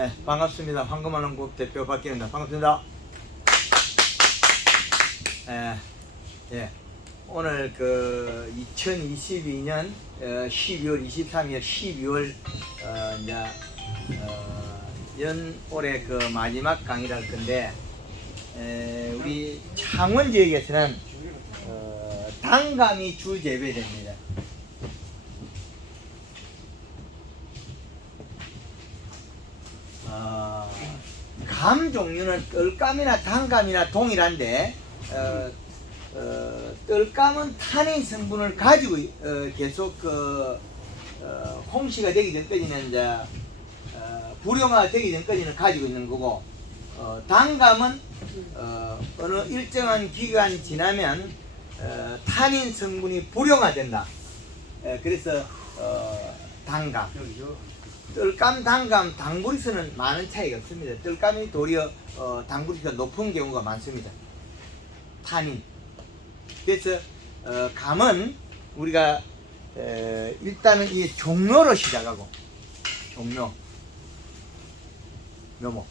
네, 반갑습니다. 황금한원국 대표 박기입니다. 반갑습니다. 오늘 2022년 12월 23일 12월 올해 마지막 강의를 할 건데, 우리 창원 지역에서는 단감이 주 재배됩니다. 감 종류는 뜰감이나 단감이나 동일한데, 뜰감은 탄닌 성분을 가지고 계속 홍시가 되기 전까지는 불용화가 되기 전까지는 가지고 있는 거고, 단감은 어느 일정한 기간 지나면 탄닌 성분이 불용화된다. 그래서 단감. 뜰감, 단감, 당구리수는 많은 차이가 없습니다. 뜰감이 도리어 당구리수가 높은 경우가 많습니다. 탄닌. 그래서 감은 우리가 일단은 이 종묘로 시작하고, 종묘, 묘목.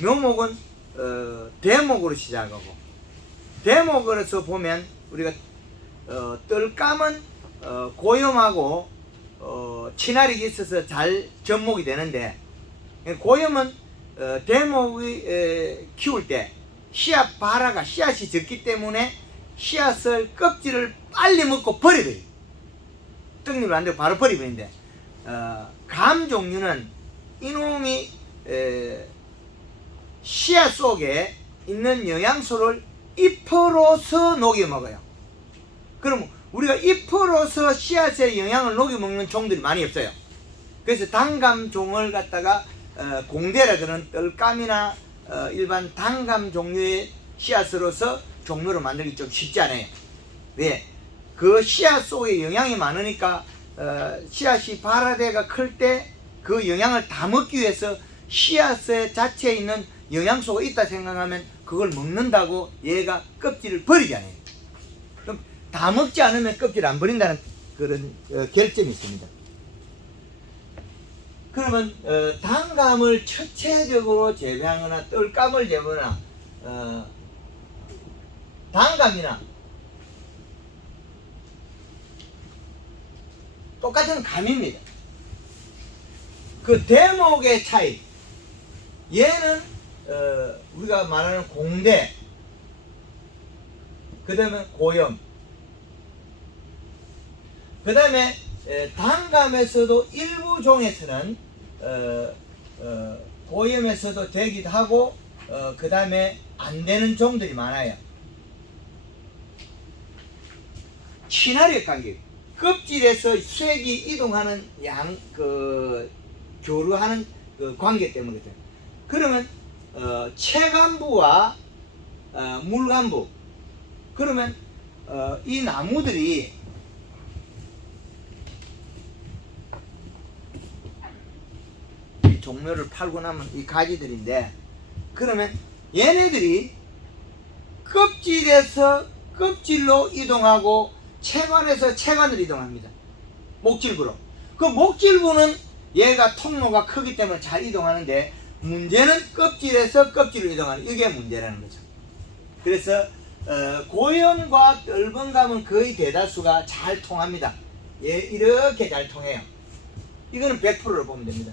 묘목은 대목으로 시작하고, 대목으로서 보면 우리가 뜰감은 고염하고 친화력이 있어서 잘 접목이 되는데, 고염은 대목이 키울 때 씨앗 발화가 씨앗이 적기 때문에 씨앗을 껍질을 빨리 먹고 버려버려요. 떡잎을 안 되고 바로 버려버리는데, 감 종류는 이놈이 씨앗 속에 있는 영양소를 잎으로서 녹여 먹어요. 그럼 우리가 잎으로서 씨앗의 영양을 녹여 먹는 종들이 많이 없어요. 그래서 단감 종을 갖다가 공대라 그런 뜰감이나 일반 단감 종류의 씨앗으로서 종류를 만들기 좀 쉽지 않아요. 왜? 그 씨앗 속에 영양이 많으니까 씨앗이 발화대가 클 때 그 영양을 다 먹기 위해서 씨앗의 자체에 있는 영양소가 있다 생각하면 그걸 먹는다고 얘가 껍질을 버리잖아요. 그럼 다 먹지 않으면 껍질 안 버린다는 그런 결점이 있습니다. 그러면 단감을 첫째적으로 재배하거나 뜰감을 재배하거나 단감이나 똑같은 감입니다. 그 대목의 차이. 얘는 우리가 말하는 공대, 그 다음에 고염, 그 다음에 단감에서도 일부 종에서는 고염에서도 되기도 하고, 그 다음에 안 되는 종들이 많아요. 친화력 관계, 껍질에서 수액이 이동하는 교류하는 그 관계 때문이거든요. 그러면 채간부와 물간부, 그러면 이 나무들이 이 종묘를 팔고 나면 이 가지들인데, 그러면 얘네들이 껍질에서 껍질로 이동하고 채관에서 채관으로 이동합니다. 목질부로. 그 목질부는 얘가 통로가 크기 때문에 잘 이동하는데, 문제는 껍질에서 껍질로 이동하는, 이게 문제라는 거죠. 그래서 고염과 뜰번감은 거의 대다수가 잘 통합니다. 예, 이렇게 잘 통해요. 이거는 100%를 보면 됩니다.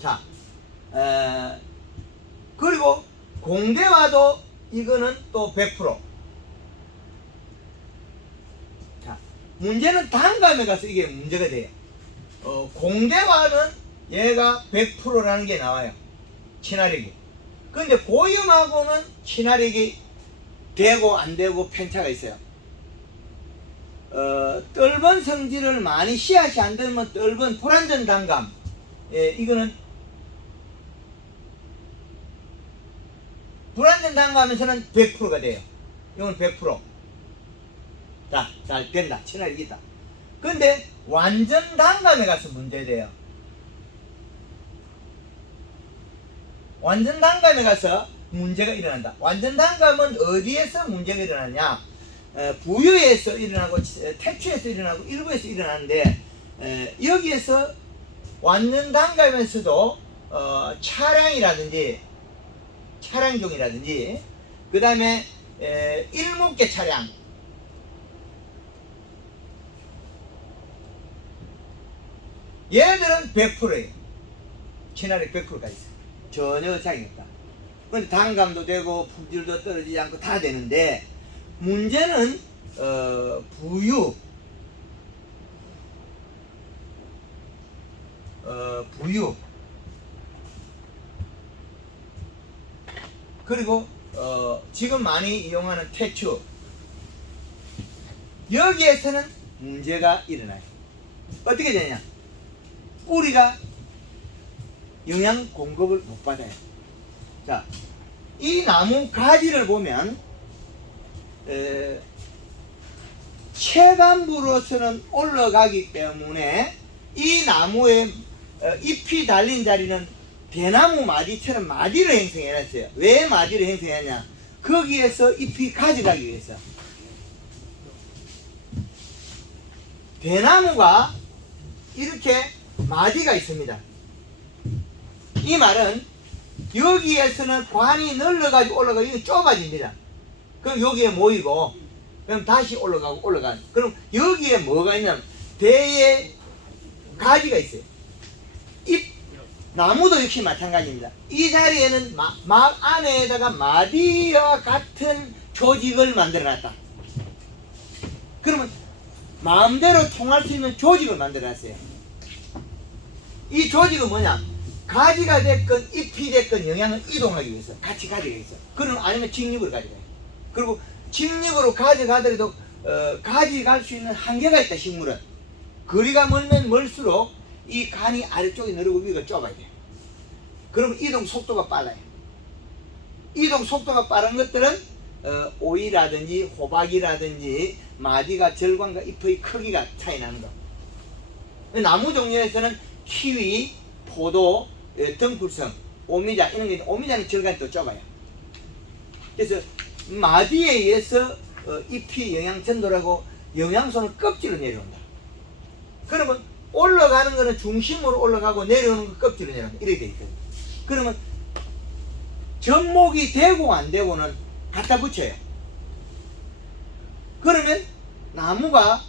자, 그리고 공대와도 이거는 또 100%. 자, 문제는 단감에 가서 이게 문제가 돼요. 공대와는 얘가 100%라는 게 나와요. 친화력이. 근데 고염하고는 친화력이 되고 안 되고 편차가 있어요. 뜰번 성질을 많이 씨앗이 안 되면 뜰번 불완전 단감. 이거는 불완전 단감에서는 100%가 돼요. 이건 100%. 자, 잘 된다. 친화력이 있다. 근데 완전 단감에 가서 문제돼요. 완전 단감에 가서 문제가 일어난다. 완전 단감은 어디에서 문제가 일어나냐? 부유에서 일어나고 태초에서 일어나고 일부에서 일어나는데, 여기에서 완전 단감에서도 차량이라든지 차량종이라든지 그 다음에 일목계 차량, 얘들은 100%예요. 친화력 100%까지 있어요. 전혀 작용이 없다. 그런데 단감도 되고 품질도 떨어지지 않고 다 되는데, 문제는 부유, 그리고 지금 많이 이용하는 퇴추, 여기에서는 문제가 일어나요. 어떻게 되냐? 뿌리가 영양 공급을 못 받아요. 자, 이 나무 가지를 보면 체간부로서는 올라가기 때문에 이 나무의 잎이 달린 자리는 대나무 마디처럼 마디를 형성해놨어요. 왜 마디를 형성했냐? 거기에서 잎이 가져가기 위해서. 대나무가 이렇게 마디가 있습니다. 이 말은 여기에서는 관이 늘러가지고 올라가고 이거 좁아집니다. 그럼 여기에 모이고 그럼 다시 올라가고 올라가는. 그럼 여기에 뭐가 있냐면 대에 가지가 있어요. 잎, 나무도 역시 마찬가지입니다. 이 자리에는 막 안에다가 마디와 같은 조직을 만들어놨다. 그러면 마음대로 통할 수 있는 조직을 만들어놨어요. 이 조직은 뭐냐? 가지가 됐건 잎이 됐건 영양을 이동하기 위해서 같이 가져가기 위해서. 그럼 아니면 직립으로 가져가요. 그리고 직립으로 가져가더라도 가져갈 수 있는 한계가 있다. 식물은 거리가 멀면 멀수록 이 간이 아래쪽에 늘고 위가 좁아야 돼요. 그러면 이동 속도가 빨라요. 이동 속도가 빠른 것들은 오이라든지 호박이라든지 마디가 절관과 잎의 크기가 차이 나는 거. 나무 종류에서는 키위, 포도, 등풀성, 오미자 이런 게 있는데 오미자는 절간이 더 좁아요. 그래서 마디에 의해서 잎이 영양 전도라고 영양소는 껍질로 내려온다. 그러면 올라가는 거는 중심으로 올라가고 내려오는 건 껍질로 내려온다. 이렇게 돼 있거든요. 그러면 접목이 되고 안 되고는 갖다 붙여요. 그러면 나무가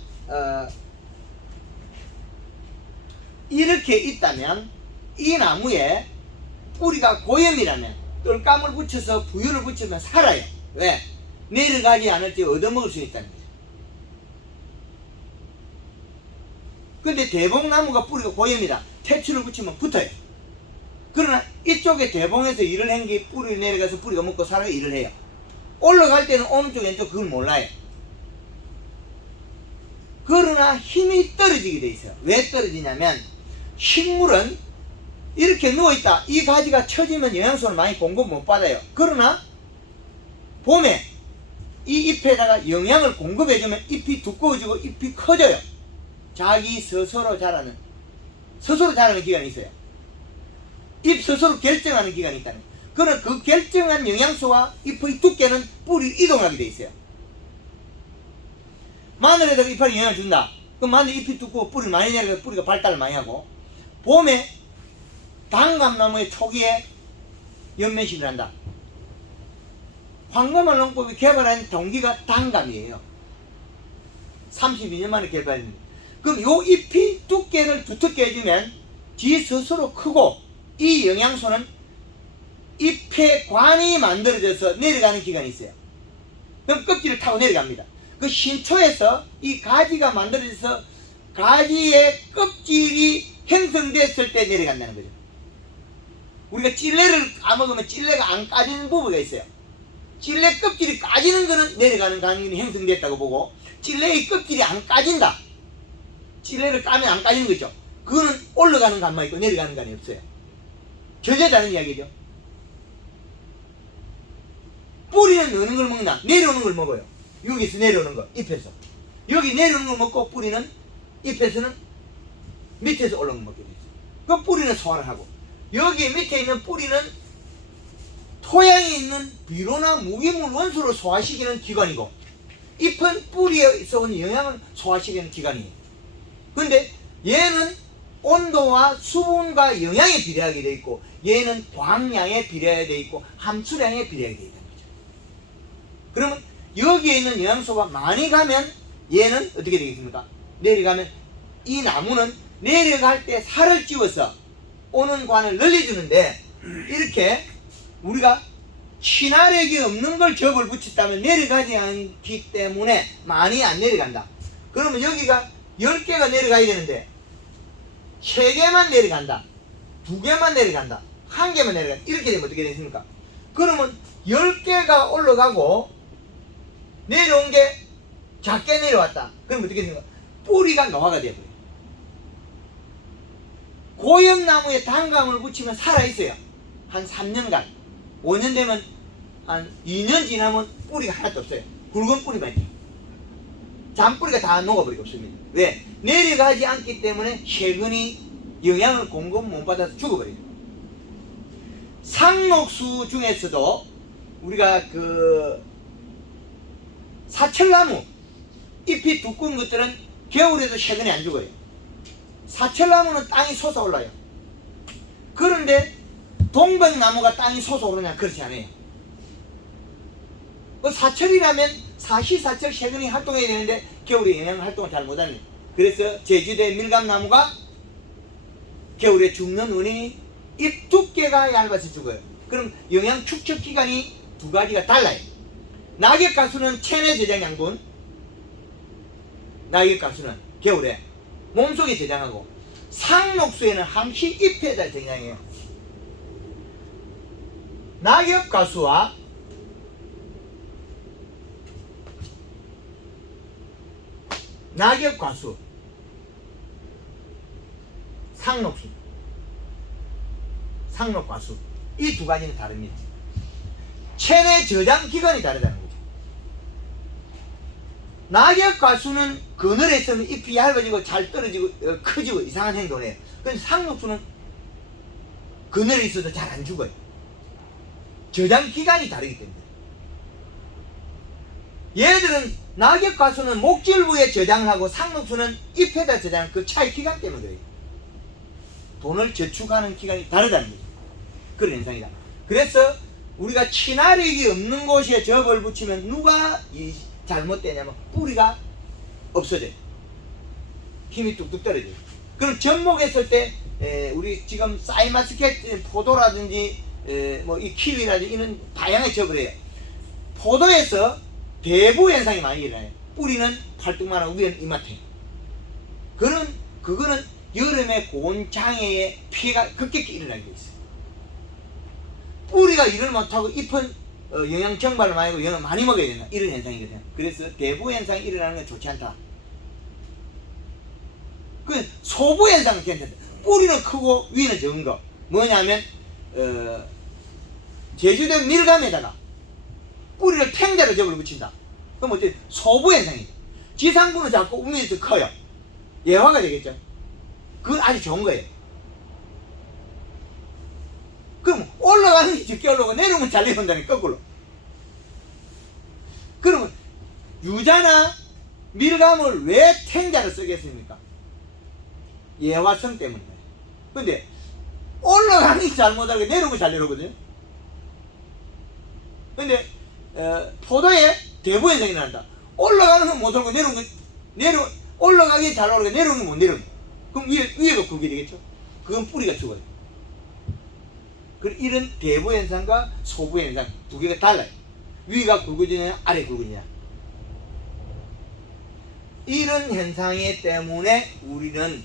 이렇게 있다면 이 나무에 뿌리가 고염이라면 뜰감을 붙여서 부유를 붙이면 살아요. 왜? 내려가지 않을 때 얻어먹을 수 있다는 거죠. 근데 대봉나무가 뿌리가 고염이다. 퇴추를 붙이면 붙어요. 그러나 이쪽에 대봉에서 일을 한 게 뿌리 내려가서 뿌리가 먹고 살아요. 일을 해요. 올라갈 때는 오른쪽 왼쪽 그걸 몰라요. 그러나 힘이 떨어지게 돼 있어요. 왜 떨어지냐면 식물은 이렇게 누워있다. 이 가지가 처지면 영양소를 많이 공급 못 받아요. 그러나 봄에 이 잎에다가 영양을 공급해주면 잎이 두꺼워지고 잎이 커져요. 자기 스스로 자라는 기간이 있어요. 잎 스스로 결정하는 기간이 있다는 거예요. 그러나 그 결정한 영양소와 잎의 두께는 뿌리 이동하게 돼 있어요. 마늘에다가 이파리 영향을 준다. 그럼 마늘 잎이 두껍고 뿌리 많이 내려가서 뿌리가 발달을 많이 하고, 봄에 단감나무의 초기에 연면식을 한다. 황금알 농법이 개발한 동기가 단감이에요. 32년 만에 개발했는데, 그럼 요 잎이 두께를 두텁게 해주면 지 스스로 크고, 이 영양소는 잎의 관이 만들어져서 내려가는 기간이 있어요. 그럼 껍질을 타고 내려갑니다. 그 신초에서 이 가지가 만들어져서 가지의 껍질이 형성됐을 때 내려간다는 거죠. 우리가 찔레를 까먹으면 찔레가 안 까지는 부분이 있어요. 찔레 껍질이 까지는 거는 내려가는 강인이 형성됐다고 보고, 찔레의 껍질이 안 까진다. 찔레를 까면 안 까지는 거죠. 그거는 올라가는 간만 있고 내려가는 간이 없어요. 전혀 다른 이야기죠. 뿌리는 어느 걸 먹나? 내려오는 걸 먹어요. 여기서 내려오는 거, 잎에서. 여기 내려오는 걸 먹고 뿌리는 잎에서는 밑에서 올라오는 걸 먹게 되죠. 그 뿌리는 소화를 하고, 여기 밑에 있는 뿌리는 토양에 있는 비료나 무기물 원소를 소화시키는 기관이고, 잎은 뿌리에서 온 영양을 소화시키는 기관이에요. 근데 얘는 온도와 수분과 영양에 비례하게 돼 있고 얘는 광량에 비례하게 돼 있고 함수량에 비례하게 돼 있다는 거죠. 그러면 여기에 있는 영양소가 많이 가면 얘는 어떻게 되겠습니까? 내려가면 이 나무는 내려갈 때 살을 찌워서 오는 관을 늘려주는데 이렇게 우리가 친화력이 없는 걸 접을 붙였다면 내려가지 않기 때문에 많이 안 내려간다. 그러면 여기가 10개가 내려가야 되는데 3개만 내려간다, 2개만 내려간다, 1개만 내려간다, 이렇게 되면 어떻게 되십니까? 그러면 10개가 올라가고 내려온 게 작게 내려왔다. 그러면 어떻게 됩니까? 뿌리가 노화가 되어버려요. 고엽나무에 단감을 붙이면 살아있어요. 한 3년간. 5년 되면 한 2년 지나면 뿌리가 하나도 없어요. 굵은 뿌리만 있죠. 잔뿌리가 다 녹아버리고 없습니다. 왜? 내려가지 않기 때문에 세근이 영양을 공급 못 받아서 죽어버려요. 상록수 중에서도 우리가 그 사철나무 잎이 두꺼운 것들은 겨울에도 세근이 안 죽어요. 사철나무는 땅이 솟아올라요. 그런데 동백나무가 땅이 솟아오르냐? 그렇지 않아요. 그 사철이라면 사시사철 세근이 활동해야 되는데 겨울에 영양 활동을 잘 못하는. 그래서 제주도의 밀감나무가 겨울에 죽는 원인이 잎 두께가 얇아서 죽어요. 그럼 영양 축적 기간이 두 가지가 달라요. 낙엽가수는 체내 저장 양분, 낙엽가수는 겨울에 몸속에 저장하고 상록수에는 항시 잎에다 저장해요. 낙엽가수와 낙엽가수, 상록수, 상록가수 이 두 가지는 다릅니다. 체내 저장 기간이 다르다는 거죠. 낙엽가수는 그늘에 있으면 잎이 얇아지고 잘 떨어지고 커지고 이상한 행동을 해요. 근데 상록수는 그늘에 있어도 잘 안 죽어요. 저장 기간이 다르기 때문에. 얘들은 낙엽가수는 목줄부에 저장을 하고 상록수는 잎에다 저장하는 그 차이 기간 때문에 그래요. 돈을 저축하는 기간이 다르다는 거죠. 그런 현상이다. 그래서 우리가 친화력이 없는 곳에 접을 붙이면 누가 잘못되냐면 뿌리가 없어져요. 힘이 뚝뚝 떨어져요. 그럼 접목했을 때 우리 지금 사이마스켓 포도라든지 뭐 이 키위라든지 이런 다양하게 접을 해요. 포도에서 대부 현상이 많이 일어나요. 뿌리는 팔뚝만 하고 위에는 이마탱. 그거는 여름에 고온 장애에 피해가 급격히 일어나게 돼 있어요. 뿌리가 일을 못하고 잎은 영양 정발을 많이 하고 영양 많이 먹어야 된다. 이런 현상이거든요. 그래서 대부 현상이 일어나는 건 좋지 않다. 그 소부 현상은 괜찮다. 뿌리는 크고 위는 적은 거. 뭐냐면 제주도 밀감에다가 뿌리를 탱자로 접을 붙인다. 그럼 어때? 소부 현상이죠. 지상부는 작고 우미에서 커요. 예화가 되겠죠. 그건 아주 좋은 거예요. 그럼 올라가는 게 적게 올라오고 내려오면 잘 내려온다는 거꾸로. 그러면 유자나 밀감을 왜 탱자를 쓰겠습니까? 예화성 때문에. 근데 올라가는 게 잘못하고 내려오면 잘 내려오거든요. 근데 포도에 대부 현상이 난다. 올라가는 건 못 오고 올라가기 잘 오르고 내려오는 건 못 내려오는. 그럼 위에가 굵게 되겠죠. 그건 뿌리가 죽어요. 이런 대부 현상과 소부 현상 두 개가 달라요. 위가 굵어지느냐 아래 굵어지느냐. 이런 현상이 때문에 우리는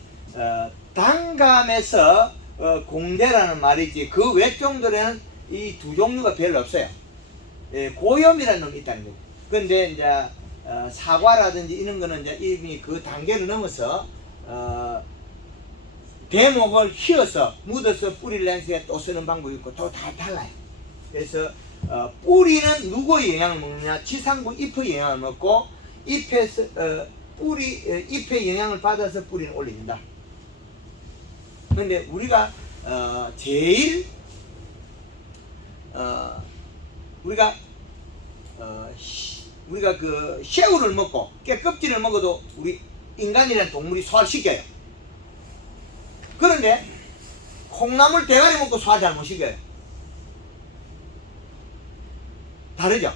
단감에서 공대라는 말이지 그 외종들에는 이 두 종류가 별로 없어요. 고염이라는 놈이 있다는 거죠. 그런데 이제 사과라든지 이런 거는 이제 이미 그 단계를 넘어서 대목을 휘어서 묻어서 뿌리를 낸새 또 쓰는 방법이 있고 또 다 달라요. 그래서 뿌리는 누구의 영향을 먹느냐? 지상부 잎의 영향을 먹고 잎에서 잎의 영향을 받아서 뿌리는 올려준다. 그런데 우리가 제일 우리가 그 새우를 먹고 깨껍질을 먹어도 우리 인간이라는 동물이 소화시켜요. 그런데 콩나물 대가리 먹고 소화 잘 못 시켜요. 다르죠?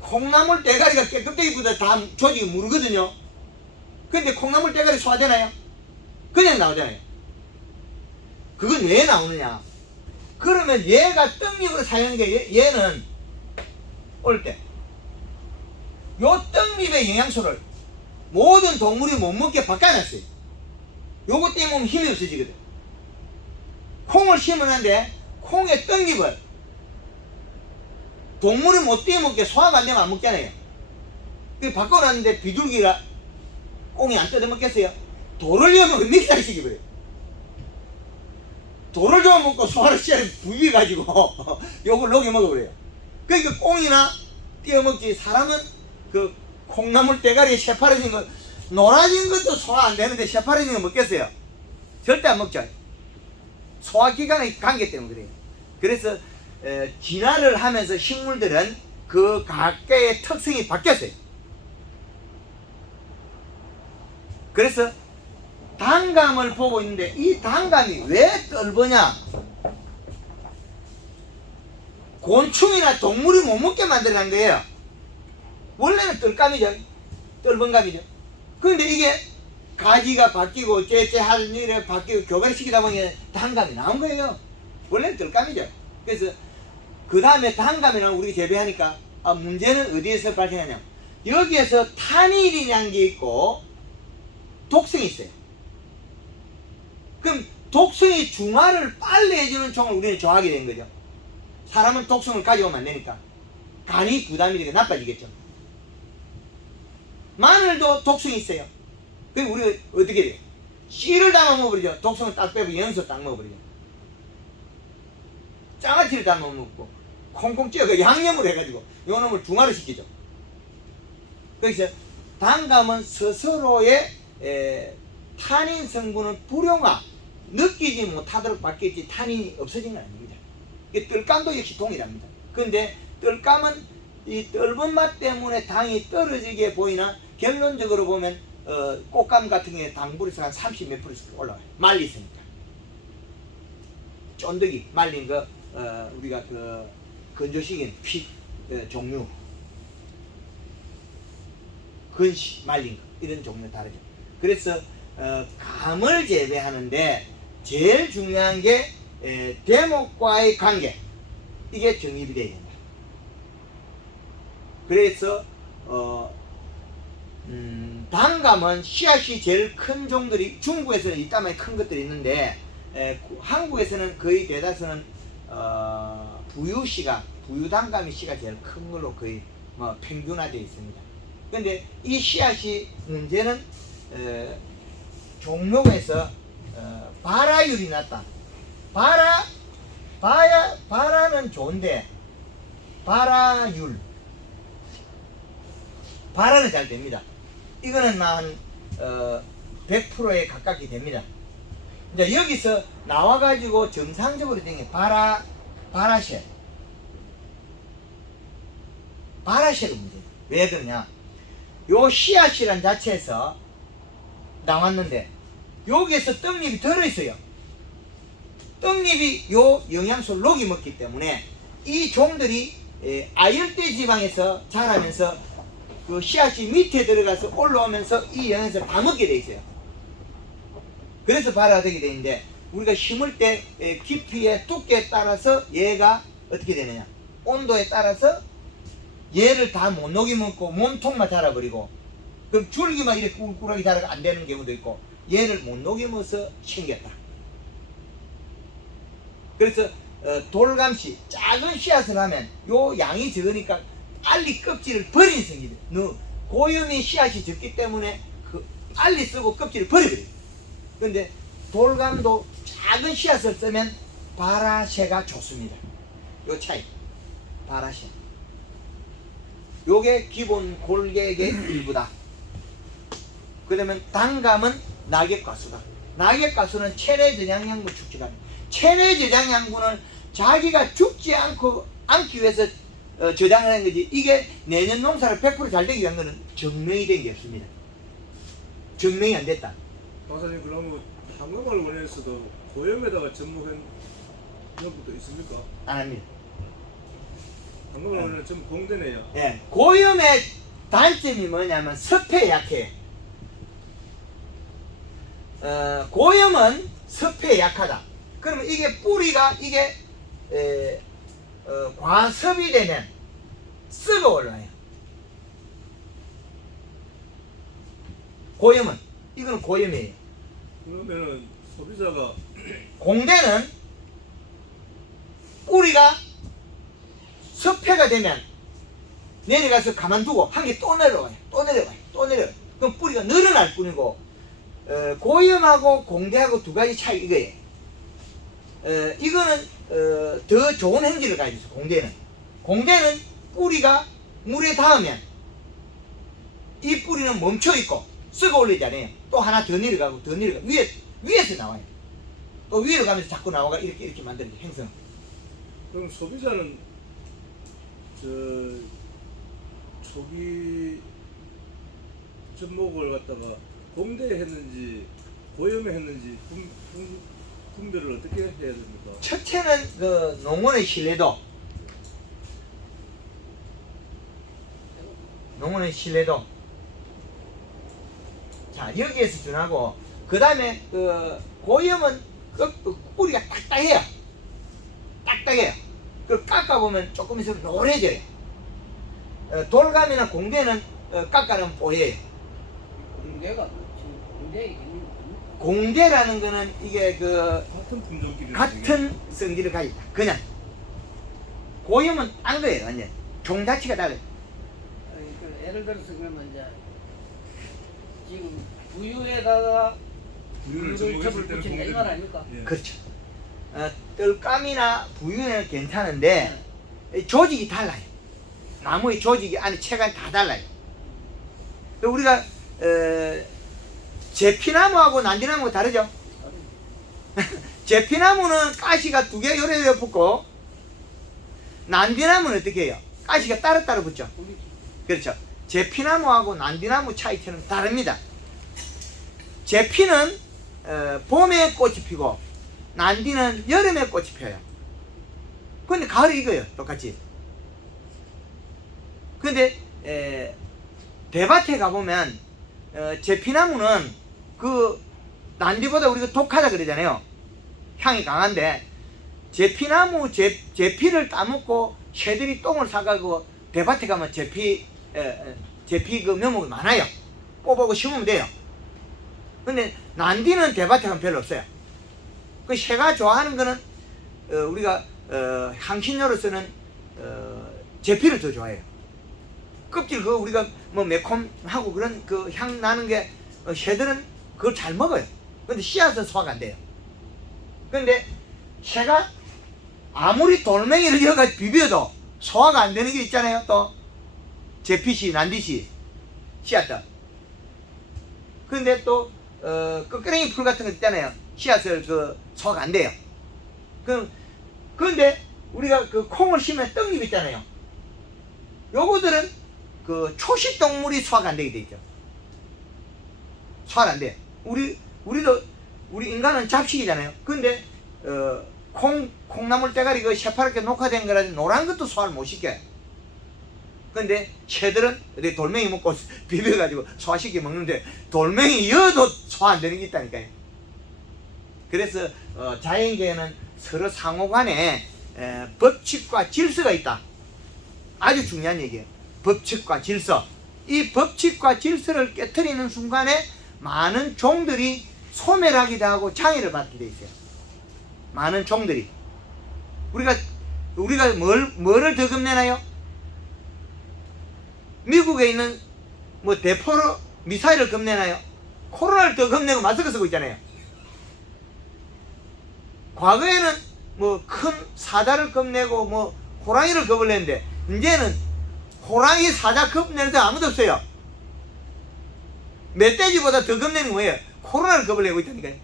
콩나물 대가리가 깨끗하기보다 다 조직이 무르거든요. 근데 콩나물 대가리 소화되나요? 그냥 나오잖아요. 그건 왜 나오느냐? 그러면 얘가 떡잎으로 사용한 게 얘는 올 때 요 떡잎의 영양소를 모든 동물이 못 먹게 바꿔놨어요. 요거 때문에 힘이 없어지거든. 콩을 심으는데 콩의 떡잎을 동물이 못 떼먹게 소화가 안 되면 안 먹잖아요. 그 바꿔놨는데 비둘기가 콩이 안 뜯어먹겠어요? 돌을 넣으면 믹스를 시켜버려요. 돌을 좀 먹고 소화를 씨를 부비가지고 요걸 녹여 먹어버려요. 그러니까 콩이나 떼어먹지, 사람은 그 콩나물 대가리에 새파래진 거, 노라진 것도 소화 안 되는데 새파래진 거 먹겠어요? 절대 안 먹죠. 소화기관의 관계 때문에 그래요. 그래서 진화를 하면서 식물들은 그 각각의 특성이 바뀌었어요. 그래서 단감을 보고 있는데 이 단감이 왜 떫으냐? 곤충이나 동물이 못 먹게 만들어낸 거예요. 원래는 떫감이죠. 떫은 감이죠. 그런데 이게 가지가 바뀌고 하는 일에 바뀌고 교배를 시키다 보니 단감이 나온 거예요. 원래는 떫감이죠. 그래서 그 다음에 단감이랑 우리가 재배하니까 문제는 어디에서 발생하냐? 여기에서 탄닌이라는 게 있고 독성이 있어요. 그럼 독성이 중화를 빨리 해주는 종을 우리는 좋아하게 된 거죠. 사람은 독성을 가져오면 안 되니까 간이 부담이 되게 나빠지겠죠. 마늘도 독성이 있어요. 그럼 우리가 어떻게 돼요? 씨를 담아 먹어버리죠. 독성을 딱 빼고 연소 딱 먹어버리죠. 장아찌를 담아 먹고 콩콩 찌어서 양념을 해가지고 요놈을 중화를 시키죠. 그래서 단감은 스스로의 탄닌 성분을 불용화, 느끼지 못하도록 바뀌었지 탄닌이 없어진 건 아닙니다. 떫감도 역시 동일합니다. 그런데 떫감은 이 떫은 맛 때문에 당이 떨어지게 보이나 결론적으로 보면 꽃감 같은 경우에 당불에서 한 30 몇 프로씩 올라와요. 말리있으니까. 쫀득이 말린 거 우리가 그 건조시킨 피 종류, 건시 말린 거 이런 종류 다르죠. 그래서 감을 재배하는데 제일 중요한 게 대목과의 관계, 이게 정립이 되어야 된다. 그래서 단감은 씨앗이 제일 큰 종들이 중국에서는 이따만히 큰 것들이 있는데 한국에서는 거의 대다수는 부유 단감이 씨가 제일 큰 걸로 거의 평균화되어 있습니다. 그런데 이 씨앗이 문제는 종목에서 발화율이 낮다. 발화는 좋은데 발화는 잘 됩니다. 이거는 한 100%에 가깝게 됩니다. 이제 여기서 나와가지고 정상적으로 된 게 바라쉘 문제. 왜 그러냐? 요 씨앗이란 자체에서 나왔는데 여기에서 떡잎이 들어있어요. 떡잎이 요 영양소를 녹이 먹기 때문에 이 종들이 아열대 지방에서 자라면서 그 씨앗이 밑에 들어가서 올라오면서 이 영양소를 다 먹게 돼 있어요. 그래서 발화가 되게 되는데 우리가 심을 때 깊이의 두께에 따라서 얘가 어떻게 되느냐, 온도에 따라서 얘를 다 못 녹이 먹고 몸통만 자라버리고, 그럼 줄기만 이렇게 꿀꿀하게 자라가 안 되는 경우도 있고, 얘를 못 녹이 먹어서 생겼다. 그래서 돌감씨 작은 씨앗을 하면 요 양이 적으니까 빨리 껍질을 버리는 성질이 돼요. 고염이 씨앗이 적기 때문에 빨리 쓰고 껍질을 버려버려요. 그런데 돌감도 작은 씨앗을 쓰면 바라쉐가 좋습니다. 요 차이. 바라쉐. 요게 기본 골격의 일부다. 그러면 단감은 낙엽가수다. 낙엽가수는 체내 저장양분 축적합니다. 체내 저장양분을 자기가 죽지 않기 위해서 저장하는 거지, 이게 내년 농사를 100% 잘 되기 위한 거는 증명이 된 게 없습니다. 증명이 안 됐다. 박사님, 그러면 한강을 원에서도 고염에다가 접목한 경우도 있습니까? 안 합니다. 한강을 원에는 전부 공대네요. 예, 고염의 단점이 뭐냐면 습해에 약해. 고염은 습해에 약하다. 그러면 이게 뿌리가 이게 과습이 되면 썩어 올라요. 고염은 이거는 고염이에요. 그러면은 소비자가 공대는 뿌리가 습해가 되면 내려가서 가만두고 한 개 또 내려와요. 또 내려와요. 또 내려와요. 그럼 뿌리가 늘어날 뿐이고 고염하고 공대하고 두 가지 차이 이거예요. 이거는 더 좋은 행질을 가지고 있어요. 공대는 뿌리가 물에 닿으면 이 뿌리는 멈춰 있고 썩어 올리잖아요. 또 하나 더 내려가고 더 내려가고 위에서 나와요. 또 위로 가면서 자꾸 나와가 이렇게 만드는 게 행성. 그럼 소비자는 저 초기 접목을 갖다가 공대에 했는지 고염에 했는지 분별을 어떻게 해야 됩니까? 첫째는 그 농원의 신뢰도. 자, 여기에서 준하고 그 다음에 그 고염은 뿌리가 딱딱해요. 그 깎아보면 조금 있으면 노래져요. 돌감이나 공대는 깎아내면 뽀예요. 공대가 지금 공대 있는 공대라는 거는 이게 그 같은 품종끼리 같은 성질을 가졌다. 그냥 고염은 딴 거예요. 완전 종 자체가 달라요. 예를 들어서 그러면 이제 지금 부유에다가 우유를 부유를 접목했을 접을 때는 붙인다 이 말 아닙니까? 예. 그렇죠. 뜰감이나 부유는 괜찮은데 조직이 달라요. 나무의 조직이 안에 체감이 다 달라요. 우리가 제피나무하고 난디나무가 다르죠. 제피나무는 가시가 두 개 요래 붙고 난디나무는 어떻게 해요? 가시가 따로따로 붙죠. 그렇죠. 제피나무하고 난디나무 차이점은 다릅니다. 제피는 봄에 꽃이 피고 난디는 여름에 꽃이 펴요. 근데 가을에 익어요. 똑같이. 근데 대밭에 가보면 제피나무는 그 난디보다 우리가 독하다 그러잖아요. 향이 강한데 제피나무 제피를 따먹고 새들이 똥을 싸가고 대밭에 가면 제피 그 묘목이 많아요. 뽑아고 심으면 돼요. 근데 난디는 대밭에 가면 별로 없어요. 그 새가 좋아하는 거는 우리가 향신료로서는 제피를 더 좋아해요. 껍질 그거 우리가 뭐 매콤하고 그런 그 향 나는 게 새들은 그걸 잘 먹어요. 근데 씨앗은 소화가 안 돼요. 근데 새가 아무리 돌멩이를 여기까지 비벼도 소화가 안 되는 게 있잖아요. 또 제피씨, 난디씨, 씨앗들. 근데 또 끄끄랭이 풀 같은 거 있잖아요. 씨앗을 그 소화가 안 돼요. 근데 우리가 그 콩을 심으면 떡잎 있잖아요. 요거들은 그 초식 동물이 소화가 안 되게 돼 있죠. 소화가 안 돼. 우리 인간은 잡식이잖아요. 근데 콩나물 대가리 그 새파랗게 녹화된 거라서 노란 것도 소화를 못 시켜요. 근데 새들은 돌멩이 먹고 비벼가지고 소화시켜 먹는데 돌멩이 여도 소화 안 되는 게 있다니까요. 그래서 자연계에는 서로 상호간에 법칙과 질서가 있다. 아주 중요한 얘기예요. 법칙과 질서. 이 법칙과 질서를 깨트리는 순간에 많은 종들이 소멸하기도 하고 장애를 받게 돼 있어요. 많은 종들이. 우리가 뭐를 더 겁내나요? 미국에 있는 뭐 대포로 미사일을 겁내나요? 코로나를 더 겁내고 마스크 쓰고 있잖아요. 과거에는 뭐 큰 사자를 겁내고 뭐 호랑이를 겁을 냈는데 이제는 호랑이 사자 겁내는 사람 아무도 없어요. 멧돼지보다 더 겁내는 거예요. 코로나를 겁을 내고 있다니까요.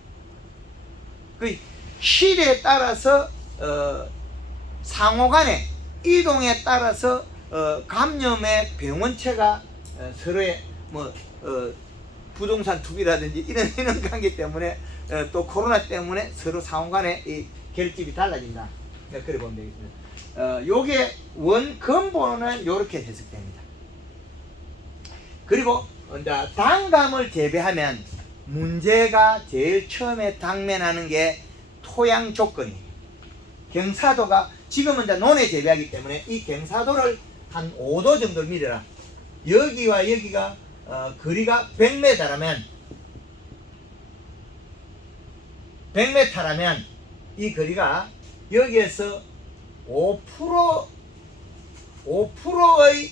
그 시대에 따라서 상호간에 이동에 따라서 감염의 병원체가 서로의 부동산 투기라든지 이런 관계 때문에 또 코로나 때문에 서로 상호 간의 이 결집이 달라진다. 네, 그래 보면 되겠습니다. 요게 근본은 요렇게 해석됩니다. 그리고 이제 단감을 재배하면 문제가 제일 처음에 당면하는 게 토양 조건이에요. 경사도가 지금은 이제 논에 재배하기 때문에 이 경사도를 한 5도 정도 밀어라. 여기와 여기가 거리가 100m라면 이 거리가 여기에서 5%의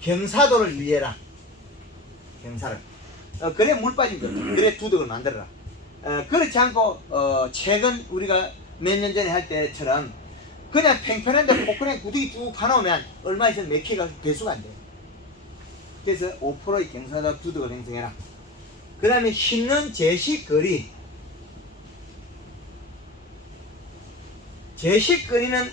경사도를 유지해라. 경사를. 그래 물 빠진 거. 그래 두덕을 만들어라. 그렇지 않고 최근 우리가 몇 년 전에 할 때처럼 그냥 팽팽한데 포크랭 구덩이 쭉 파놓으면 얼마 있으면 몇 킬가 배수가 안 돼요. 그래서 5%의 경사도 두덕을 형성해라. 그 다음에 심는 제식거리. 제식거리는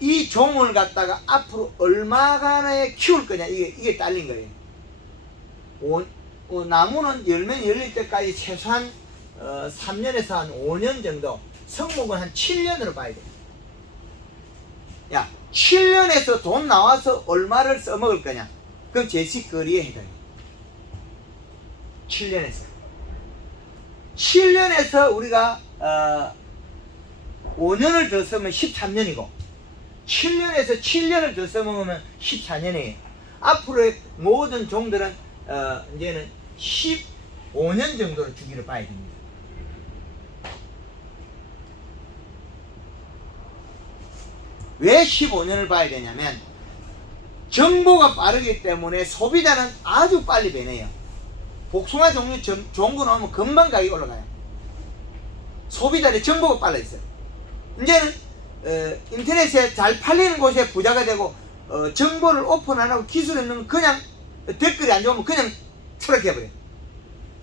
이 종을 갖다가 앞으로 얼마간에 키울 거냐 이게 딸린 거예요. 나무는 열매 열릴 때까지 최소한 3년에서 한 5년 정도, 성목은 한 7년으로 봐야 돼. 야, 7년에서 돈 나와서 얼마를 써먹을 거냐? 그럼 제식거리에 해당해. 7년에서 우리가 5년을 더 쓰면 13년이고 7년에서 7년을 더 써먹으면 14년이에요. 앞으로의 모든 종들은 이제는 15년 정도의 주기를 봐야 됩니다. 왜 15년을 봐야 되냐면 정보가 빠르기 때문에 소비자는 아주 빨리 변해요. 복숭아 종류 좋은 거 나오면 금방 가격이 올라가요. 소비자의 정보가 빨라 있어요. 이제는 인터넷에 잘 팔리는 곳에 부자가 되고 정보를 오픈 안 하고 기술 없는 그냥 댓글이 안 좋으면 그냥 추락해버려요.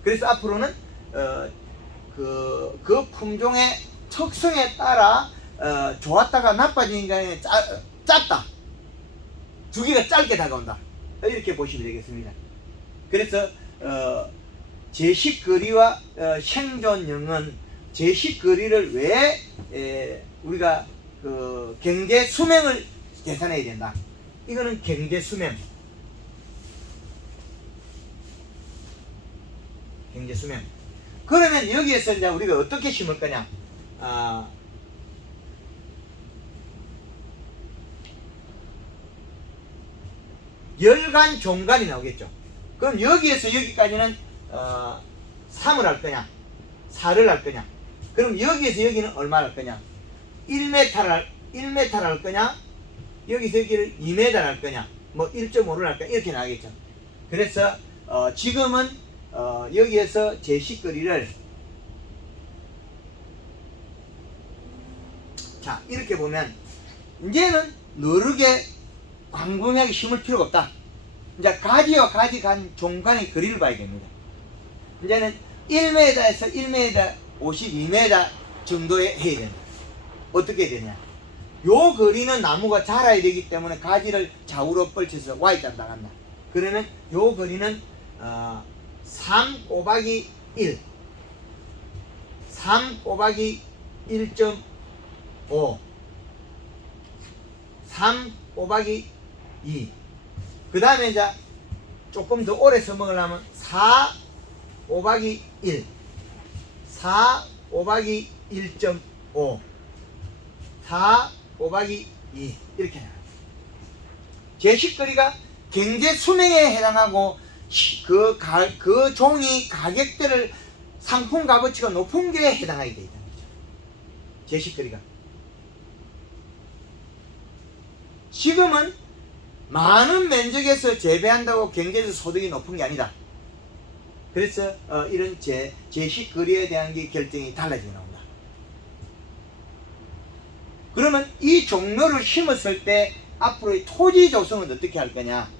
그래서 앞으로는 그 품종의 특성에 따라 좋았다가 나빠지는 게 짧다. 주기가 짧게 다가온다. 이렇게 보시면 되겠습니다. 그래서 제식거리와 생존형은 제식거리를 왜 우리가 그 경제 수명을 계산해야 된다. 이거는 경제 수명. 경제 수명. 그러면 여기에서 이제 우리가 어떻게 심을 거냐? 열간 종간이 나오겠죠. 그럼 여기에서 여기까지는 3을 할 거냐 4를 할 거냐. 그럼 여기에서 여기는 얼마 할 거냐. 1m를 할 거냐, 여기서 여기를 2m 할 거냐, 뭐 1.5를 할 거냐, 이렇게 나가겠죠. 그래서 지금은 여기에서 제식거리를 자 이렇게 보면 이제는 너르게 광범위하게 심을 필요가 없다. 이제 가지와 가지 간 종간의 거리를 봐야 됩니다. 이제는 1m에서 1m 52m 정도에 해야 된다. 어떻게 되냐? 요 거리는 나무가 자라야 되기 때문에 가지를 좌우로 뻗쳐서 Y자로 나간다. 그러면 요 거리는 3 곱하기 1 3 곱하기 1.5 3 곱하기 2 그 다음에 이제 조금 더 오래 써먹으려면 4 곱하기 1 4 곱하기 1.5 4 곱하기 2 이렇게 나와요. 제식거리가 경제 수명에 해당하고 그 종이 가격대를 상품 값어치가 높은 게 해당하게 되어 있다는 거죠. 제식거리가 지금은 많은 면적에서 재배한다고 경제적 소득이 높은 게 아니다. 그래서 이런 제식거리에 대한 게 결정이 달라져 나온다. 그러면 이 종묘를 심었을 때 앞으로의 토지 조성은 어떻게 할 거냐?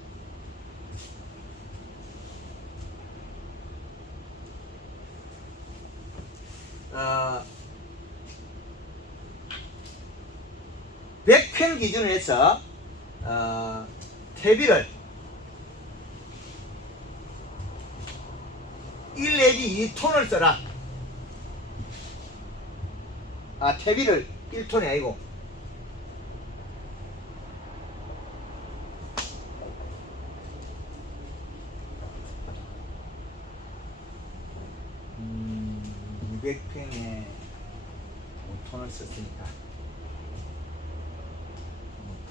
백평 기준으로 해서 퇴비를 1 내지 2톤을 써라. 아, 퇴비를 1톤이 아니고. 음, 200평에 5톤을 썼으니까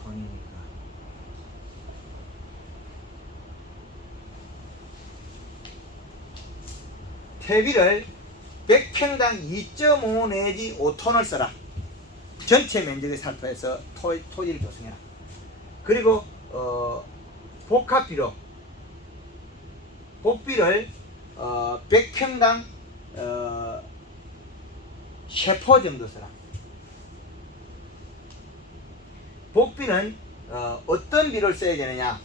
5톤이니까 퇴비를 100평당 2.5 내지 5톤을 써라. 전체 면적을 살펴서 토지를 조성해라. 그리고 복합비로 복비를 100평당 3포 정도 써라. 복비는 어떤 비를 써야 되느냐?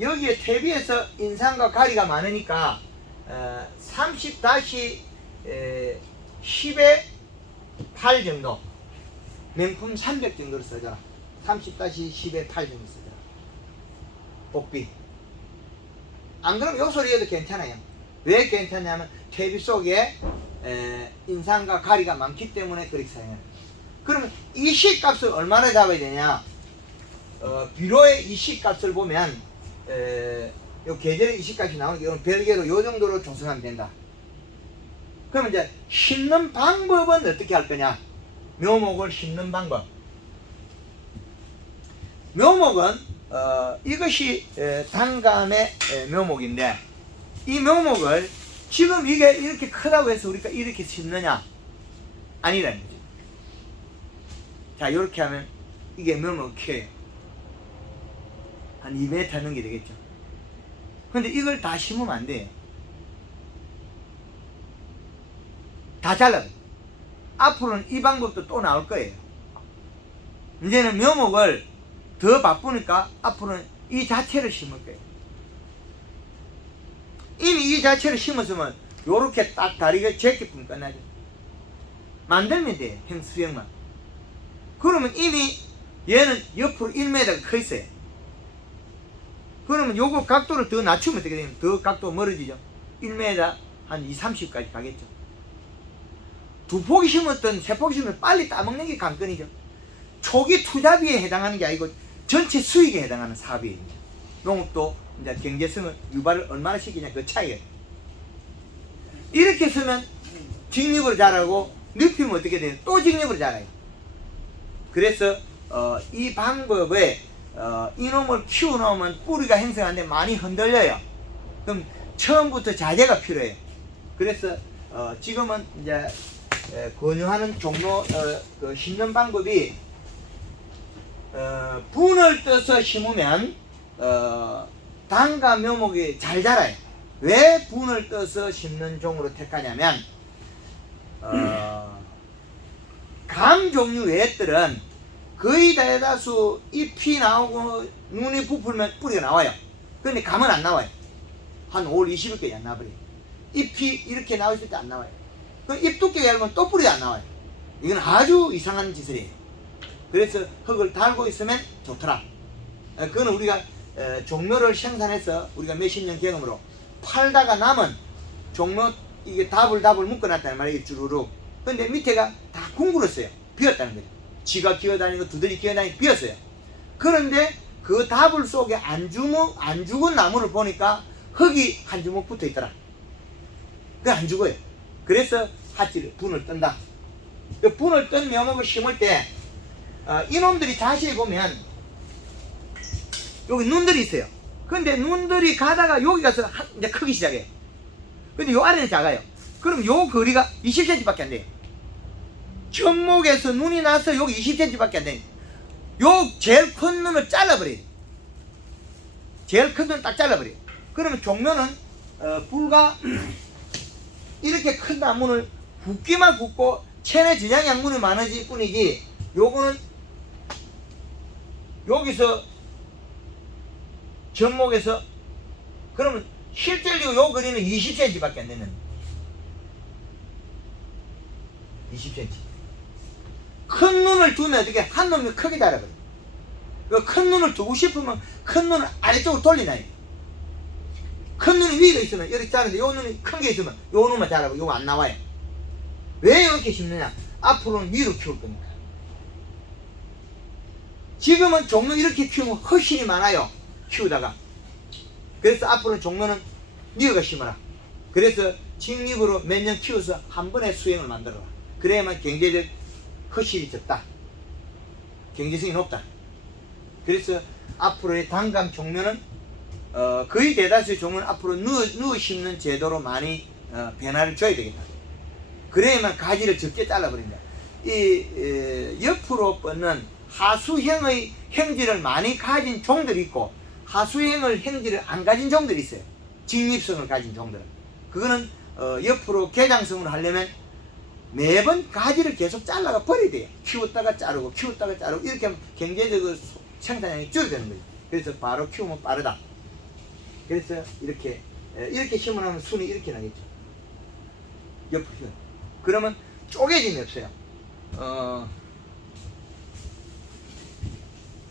여기에 퇴비에서 인상과 가리가 많으니까 30-10의 8 정도, 명품 300 정도로 써줘라. 30-10의 8 정도 써줘라. 복비. 안 그러면 요 소리 해도 괜찮아요. 왜 괜찮냐면 퇴비 속에 인상과 가리가 많기 때문에 그렇게 사용해요. 그러면 이 시값을 얼마나 잡아야 되냐? 비료의 이 시값을 보면 요 계절의 이 시값이 나오니까 이건 별개로 요 정도로 조성하면 된다. 그러면 이제 심는 방법은 어떻게 할 거냐? 묘목을 심는 방법. 묘목은 이것이 단감의 묘목인데, 이 묘목을 지금 이게 이렇게 크다고 해서 우리가 이렇게 심느냐? 아니라는 거죠. 자, 이렇게 하면 이게 묘목이 커요. 한 2m 넘게 되겠죠. 근데 이걸 다 심으면 안 돼요. 다 잘라요. 앞으로는 이 방법도 또 나올 거예요. 이제는 묘목을 더 바쁘니까 앞으로는 이 자체를 심을 거예요. 이미 이 자체를 심었으면 요렇게 딱 다리가 제끼면 끝나죠. 만들면 돼요. 수형만. 그러면 이미 얘는 옆으로 1m가 커 있어요. 그러면 요거 각도를 더 낮추면 어떻게 되냐면 더 각도가 멀어지죠. 1m 한 2-30까지 가겠죠. 2폭이 심었던 3폭이 심으면 빨리 따먹는 게 관건이죠. 초기 투자비에 해당하는 게 아니고 전체 수익에 해당하는 사업이에요. 농업도 이제 경제성을 유발을 얼마나 시키냐 그 차이예요. 이렇게 쓰면 직립으로 자라고 눕히면 어떻게 돼요? 또 직립으로 자라요. 그래서 이 방법에 이놈을 키워놓으면 뿌리가 형성하는데 많이 흔들려요. 그럼 처음부터 자제가 필요해요. 그래서 지금은 이제 권유하는 종로 그 심는 방법이 분을 떠서 심으면 단과 묘목이 잘 자라요. 왜 분을 떠서 심는 종으로 택하냐면 감 종류 외들은 거의 대다수 잎이 나오고 눈이 부풀면 뿌리가 나와요. 그런데 감은 안 나와요. 한 5월 20일까지 안 나와버려요. 잎이 이렇게 나왔을 때 안 나와요. 그 잎 두께가 얇으면 또 뿌리가 안 나와요. 이건 아주 이상한 짓이에요. 그래서 흙을 달고 있으면 좋더라. 그거는 우리가 종묘를 생산해서 우리가 몇십 년 경험으로 팔다가 남은 종묘 이게 답을 묶어놨다는 말이에요. 주르륵. 근데 밑에가 다 굵었어요. 비었다는 거죠. 쥐가 기어다니고 두들이 기어다니고 비었어요. 그런데 그 답을 속에 안 죽은 나무를 보니까 흙이 한 주먹 붙어 있더라. 그게 안 죽어요. 그래서 핫지를 분을 뜬다. 그 분을 뜬 묘목을 심을 때 이놈들이 자세히 보면 여기 눈들이 있어요. 근데 눈들이 가다가 여기 가서 이제 크기 시작해요. 근데 요 아래는 작아요. 그럼 요 거리가 20cm 밖에 안 돼요. 접목에서 눈이 나서 여기 20cm 밖에 안 돼요. 요 제일 큰 눈을 잘라버려요. 제일 큰 눈을 딱 잘라버려요. 그러면 종묘는 불과 이렇게 큰 나무를 굵기만 굵고 체내 저장 양분이 많아질 뿐이지, 요거는 여기서 접목에서 그러면 실제로 요 거리는 20cm 밖에 안 되는 20cm. 큰 눈을 두면 어떻게 한 놈이 크게 자라거든. 큰 눈을 두고 싶으면 큰 눈을 아래쪽으로 돌리나요. 큰 눈이 위에 있으면 이렇게 자르는데 요 눈이 큰 게 있으면 요 눈만 자라고 요거 안 나와요. 왜 이렇게 심느냐? 앞으로는 위로 키울 겁니다. 지금은 종로 이렇게 키우면 훨씬이 많아요. 키우다가. 그래서 앞으로는 종로는 니어가 심어라. 그래서 직립으로 몇 년 키워서 한 번에 수행을 만들어라. 그래야만 경제적 허실이 적다. 경제성이 높다. 그래서 앞으로의 단감 종묘는 거의 대다수의 종묘는 앞으로 누워 심는 제도로 많이 변화를 줘야 되겠다. 그래야만 가지를 적게 잘라버린다. 이 옆으로 뻗는 하수형의 행지를 많이 가진 종들이 있고 하수형의 행지를 안 가진 종들이 있어요. 직립성을 가진 종들은. 그거는 옆으로 개장성을 하려면 매번 가지를 계속 잘라가 버려야 돼요. 키웠다가 자르고 키웠다가 자르고 이렇게 하면 경제적으로 생산량이 줄어드는 거예요. 그래서 바로 키우면 빠르다. 그래서 이렇게 심으면 순이 이렇게 나겠죠. 옆으로. 그러면 쪼개짐이 없어요.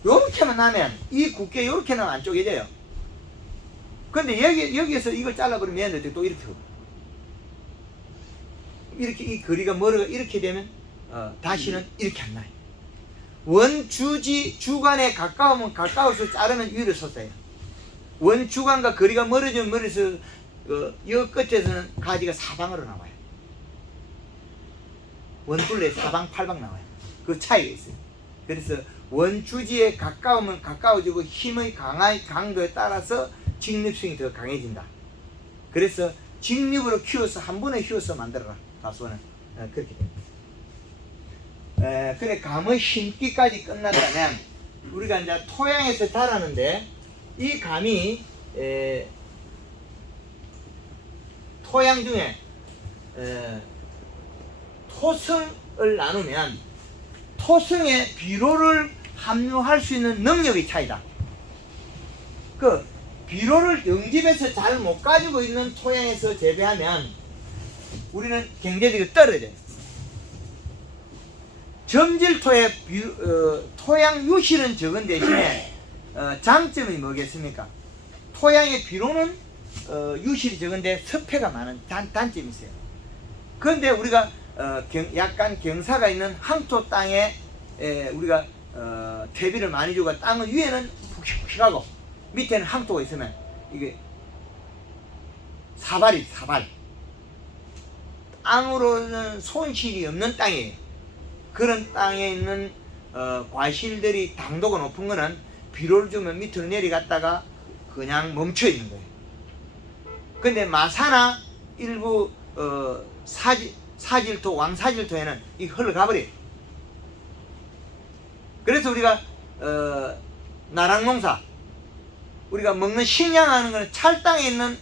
요렇게만 나면 이 굵게 요렇게 나면 안 쪼개져요. 근데 여기에서 이걸 잘라버리면 얘네들 또 이렇게 오고. 이렇게 이 거리가 멀어가 이렇게 되면 다시는 이렇게 안 나요. 원주지 주간에 가까우면 가까워서 자르면 위로 솟아요. 원주간과 거리가 멀어지면 멀어서 여 끝에서는 가지가 사방으로 나와요. 원둘레 사방 팔방 나와요. 그 차이가 있어요. 그래서 원주지에 가까우면 가까워지고 힘의 강도에 따라서 직립성이 더 강해진다. 그래서 직립으로 키워서 한 번에 키워서 만들어라. 다소는 그렇게 됩니다. 그래 감의 심기까지 끝났다면 우리가 이제 토양에서 자라는데 이 감이 토양 중에 토성을 나누면 토성에 비료를 함유할 수 있는 능력의 차이다. 그 비료를 영집해서 잘 못 가지고 있는 토양에서 재배하면 우리는 경제적으로 떨어져요. 점질토의 토양 유실은 적은 대신에 장점이 뭐겠습니까? 토양의 비료는 유실이 적은데 섭해가 많은 단점이 있어요. 그런데 우리가 약간 경사가 있는 항토 땅에 우리가 퇴비를 많이 주고 땅은 위에는 푹푹하고 밑에는 항토가 있으면 이게 사발. 땅으로는 손실이 없는 땅이에요. 그런 땅에 있는 과실들이 당도가 높은 거는 비료를 주면 밑으로 내려갔다가 그냥 멈춰 있는 거예요. 근데 마사나 일부 사질토, 왕사질토에는 이 흘러가버려요. 그래서 우리가 나락농사, 우리가 먹는 식량하는 거는 찰땅에 있는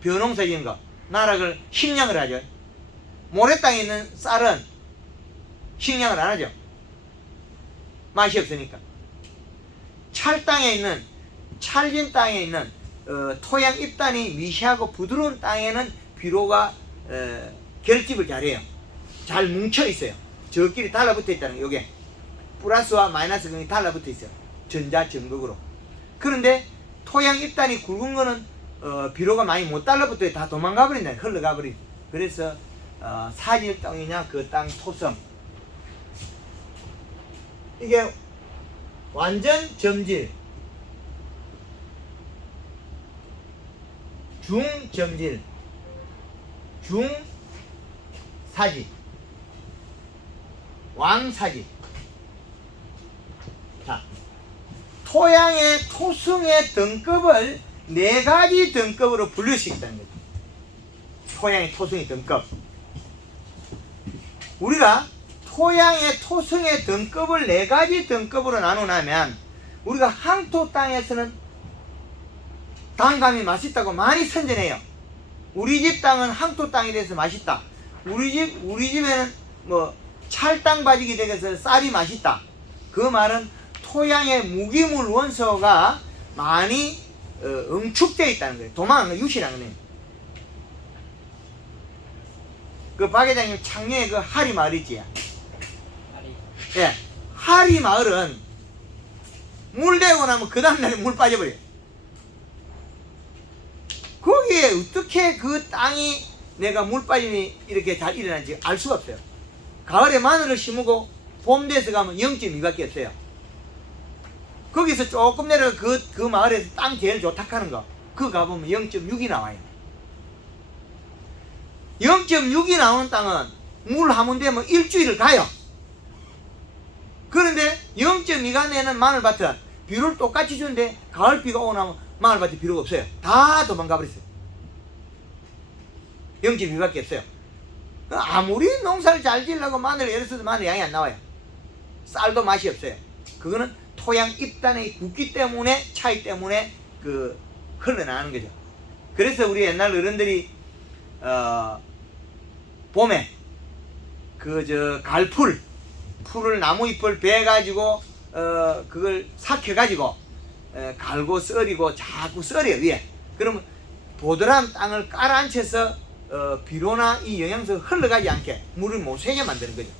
벼농사 지은 거, 나락을 식량을 하죠. 모래땅에 있는 쌀은 식량을 안 하죠. 맛이 없으니까. 찰땅에 있는, 찰진 땅에 있는 토양 입단이 미시하고 부드러운 땅에는 비료가 결집을 잘해요. 잘 뭉쳐 있어요. 저끼리 달라붙어 있다는 거, 요게 플러스와 마이너스 근이 달라붙어 있어요. 전자 전극으로. 그런데 토양 입단이 굵은 거는 비료가 많이 못 달라붙어요. 다 도망가 버린다. 흘러가 버리죠. 그래서 사질 땅이냐 그 땅 토성, 이게 완전 점질, 중점질, 중사질, 왕사질. 자, 토양의 토성의 등급을 4가지 등급으로 분류할 수 있다는 거죠. 토양의 토성의 등급. 우리가 토양의 토성의 등급을 4가지 등급으로 나누면 우리가 항토 땅에서는 단감이 맛있다고 많이 선전해요. 우리 집 땅은 항토 땅이 돼서 맛있다. 우리 집에는 뭐 찰땅 바지기 되어서 쌀이 맛있다. 그 말은 토양의 무기물 원소가 많이 응축되어 있다는 거예요. 도망한 거, 유실한 거예요. 그 박 회장님 창녕에 그 하리 마을 있지? 예, 하리 마을은 물 대고 나면 그 다음날에 물 빠져버려요. 거기 가을에 어떻게 그 땅이 내가 물 빠짐이 이렇게 잘 일어나는지 알 수가 없어요. 가을에 마늘을 심고 봄 돼서 가면 0.2밖에 없어요. 거기서 조금 내려 그 마을에서 땅 제일 좋다 하는 거, 그거 가보면 0.6이 나와요. 0.6이 나오는 땅은 물 한 번 되면 일주일을 가요. 그런데 0.2가 내는 마늘밭은 비료를 똑같이 주는데 가을 비가 오고 나면 마늘밭에 비료가 없어요. 다 도망가 버렸어요. 0.2밖에 없어요. 아무리 농사를 잘 지으려고 마늘을 예를 들어서 마늘 양이 안 나와요. 쌀도 맛이 없어요. 그거는 토양 입단의 굵기 때문에, 차이 때문에 그 흘러나가는 거죠. 그래서 우리 옛날 어른들이 봄에 풀을 나무 잎을 베 가지고 그걸 삭혀 가지고 갈고 썰이고 자꾸 썰어요 위에. 그러면 보드란 땅을 깔아앉혀서 비료나 이 영양소가 흘러가지 않게 물을 못 새게 만드는 거죠.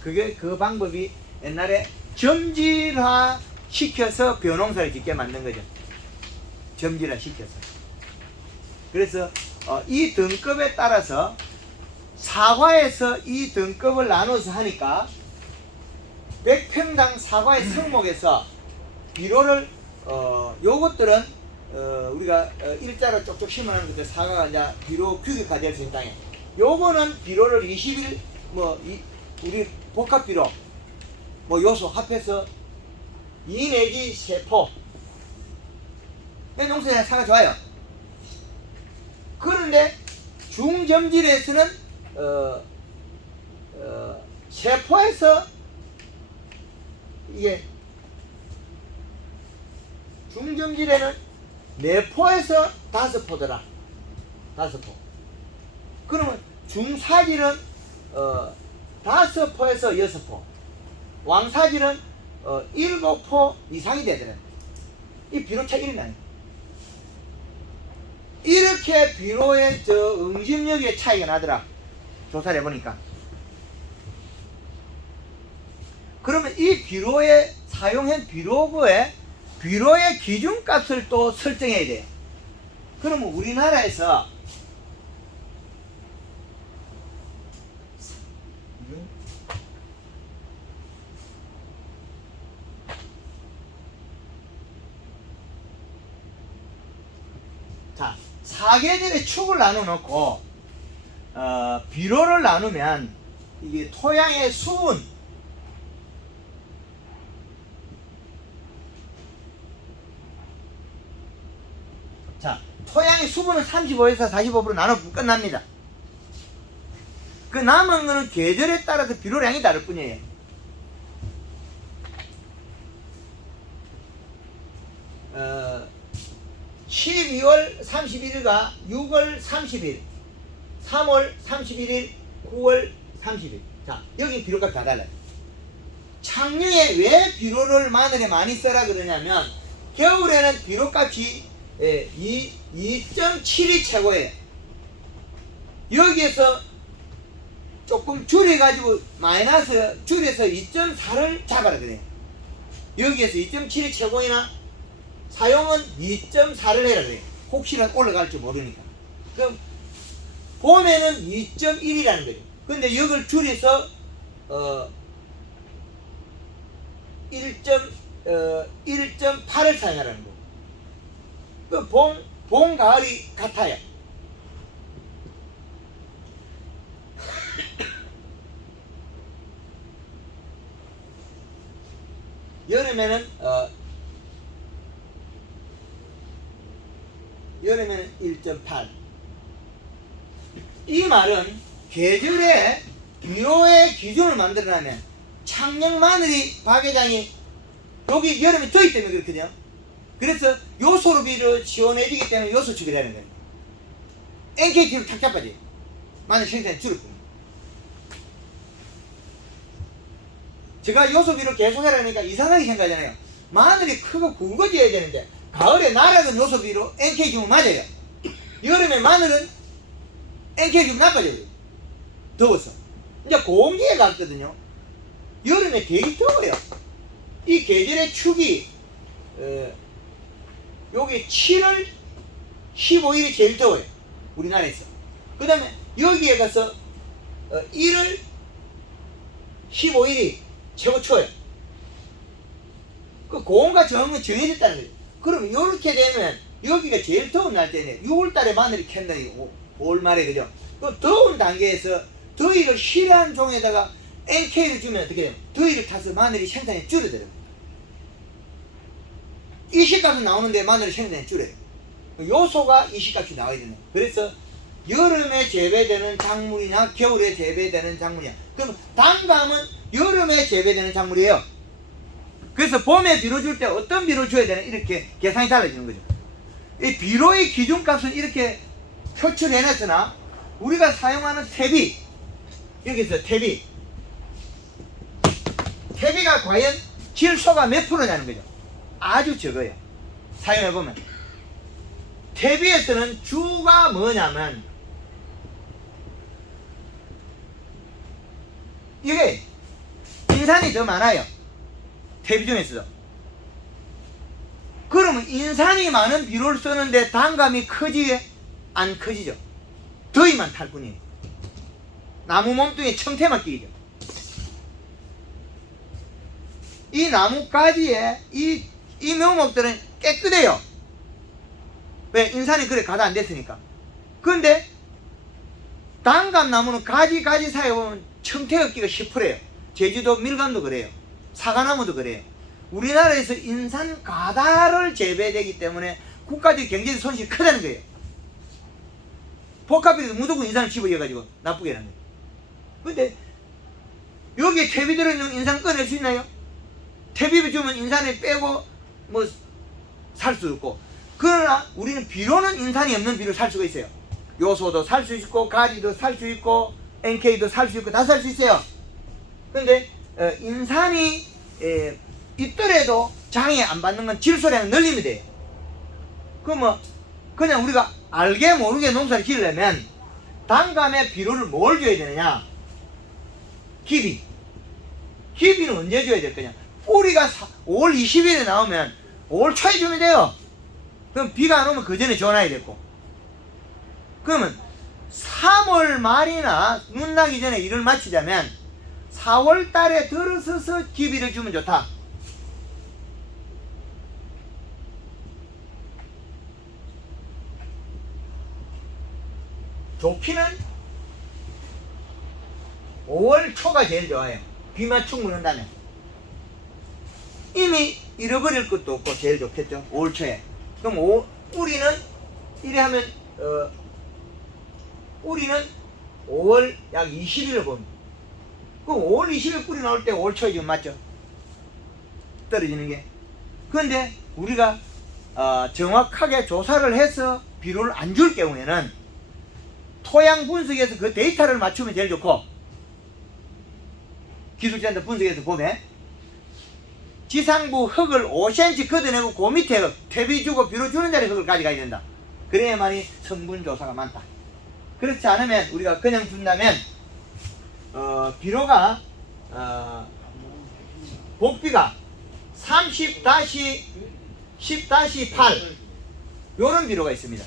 그게 그 방법이 옛날에 점질화 시켜서 벼농사를 짓게 만든 거죠. 점질화 시켜서. 그래서 이 등급에 따라서 사과에서 이 등급을 나눠서 하니까 100평당 사과의 성목에서 비료를 요것들은 우리가 일자로 쪽쪽 심어놓은 것들 사과가 이제 비료 규격화될 수 있는 땅에, 요거는 비료를 20일 우리 복합 비료 요소 합해서 2 내지 3포. 농사에 사과 좋아요. 그런데 중점질에서는 3포에서 이게 중점질에는 4포에서 5포더라. 5포. 그러면 중사질은 5포에서 6포. 왕사질은 7포 이상이 되더라고요. 이 비료 차이가 나요. 이렇게 비료의 응집력의 차이가 나더라. 조사를 해보니까. 그러면 이 비료에 사용한 비료의 기준값을 또 설정해야 돼요. 그러면 우리나라에서 자, 사계절의 축을 나눠 놓고 비료를 나누면 이게 토양의 수분, 자, 토양의 수분은 35에서 45% 나누면 끝납니다. 그 남은 거는 계절에 따라서 비료량이 다를 뿐이에요. 어, 12월 31일과 6월 30일, 3월 31일, 9월 30일. 자, 여기 비료값이 다 달라요. 작년에 왜 비료를 마늘에 많이 써라 그러냐면, 겨울에는 비료값이 2.7이 최고예요. 여기에서 조금 줄여가지고 마이너스 줄여서 2.4를 잡아라 그래요. 여기에서 2.7이 최고이나 사용은 2.4를 해라 그래요. 혹시나 올라갈 줄 모르니까. 그럼 봄에는 2.1이라는 거죠. 근데 이걸 줄여서 1.8을 사용하라는 거. 그 봄, 가을이 같아요. 여름에는 1.8. 이 말은 계절에 비료의 기준을 만들어내면 창녕 마늘이 박회장이 여기 여름에 더위 때문에 그렇거든요. 그래서 요소로비를 지원해주기 때문에 요소 추비를 하는 거예요. NKT로 탁 잡아지. 마늘 생산이 줄을 뿐. 제가 요소비를 계속 하라니까 이상하게 생각하잖아요. 마늘이 크고 굵어져야 되는데 가을에 날아든 요소비로 NK기면 맞아요. 여름에 마늘은 NK기면 나빠져요. 더워서. 이제 공기에 갔거든요. 여름에 되게 더워요. 이 계절의 축이 여기 7월 15일이 제일 더워요. 우리나라에서. 그 다음에 여기에 가서 1월 15일이 최고 추워요. 그 고온과 저온은 정해졌다는 거예요. 그러면 이렇게 되면 여기가 제일 더운 날 때는 6월달에 마늘이 캔다. 5월 말에 그죠? 그 더운 단계에서 더위를 싫어하는 종에다가 NK를 주면 어떻게 돼요? 더위를 타서 마늘이 생산이 줄어들어요. 이식값이 나오는데 마늘이 생산이 줄어요. 요소가 이식값이 나와야 되는 거예요. 그래서 여름에 재배되는 작물이냐 겨울에 재배되는 작물이냐. 그럼 단감은 여름에 재배되는 작물이에요. 그래서 봄에 비료 줄 때 어떤 비료를 줘야 되나 이렇게 계산이 달라지는 거죠. 이 비료의 기준값은 이렇게 표출해놨으나 우리가 사용하는 퇴비, 여기서 퇴비가 과연 질소가 몇 프로냐는 거죠. 아주 적어요. 사용해보면 퇴비에서는 주가 뭐냐면 이게 인산이 더 많아요. 퇴비 중에서도. 그러면 인산이 많은 비료를 쓰는데 단감이 크지 안 커지죠. 더위만 탈 뿐이에요. 나무 몸뚱이에 청태만 끼죠. 이 나뭇가지에 이 묘목들은 깨끗해요. 왜? 인산이 그래 가다 안 됐으니까. 근데 단감 나무는 가지 사이에 보면 청태엽기가 10%예요. 제주도 밀감도 그래요. 사과나무도 그래요. 우리나라에서 인산 가다를 재배되기 때문에 국가적 경제적 손실이 크다는 거예요. 복합비도 무조건 인산을 집어넣어가지고 나쁘게 하는 거예요. 근데 여기에 퇴비 들어있는 인산 꺼낼 수 있나요? 퇴비 주면 인산을 빼고 뭐 살 수 있고, 그러나 우리는 비료는 인산이 없는 비료를 살 수가 있어요. 요소도 살 수 있고 가리도 살 수 있고 NK도 살 수 있고 다 살 수 있어요. 근데 인산이 있더라도 장애 안 받는 건 질소량을 늘리면 돼요. 그러면 그냥 우리가 알게 모르게 농사를 지으려면 단감에 비료를 뭘 줘야 되느냐? 기비는 언제 줘야 될 거냐? 뿌리가 5월 20일에 나오면 5월 초에 주면 돼요. 그럼 비가 안 오면 그 전에 줘놔야 되고. 그러면 3월 말이나 눈 나기 전에 일을 마치자면 4월 달에 들어서서 기비를 주면 좋다. 좋기는 5월 초가 제일 좋아요. 비만 충분히 한다면. 이미 잃어버릴 것도 없고 제일 좋겠죠. 5월 초에. 그럼 뿌리는 이래 하면 뿌리는 5월 약 20일을 봅니다. 그럼 5월 20일 뿌리 나올 때 5월 초에 지금 맞죠? 떨어지는 게. 그런데 우리가 정확하게 조사를 해서 비료를 안 줄 경우에는 토양 분석에서 그 데이터를 맞추면 제일 좋고, 기술자한테 분석해서 보면 지상부 흙을 5cm 걷어내고 그 밑에 흙, 퇴비 주고 비료 주는 자리 흙을 가져가야 된다. 그래야만이 성분 조사가 많다. 그렇지 않으면 우리가 그냥 준다면 비료가 복비가 30-10-8 요런 비료가 있습니다.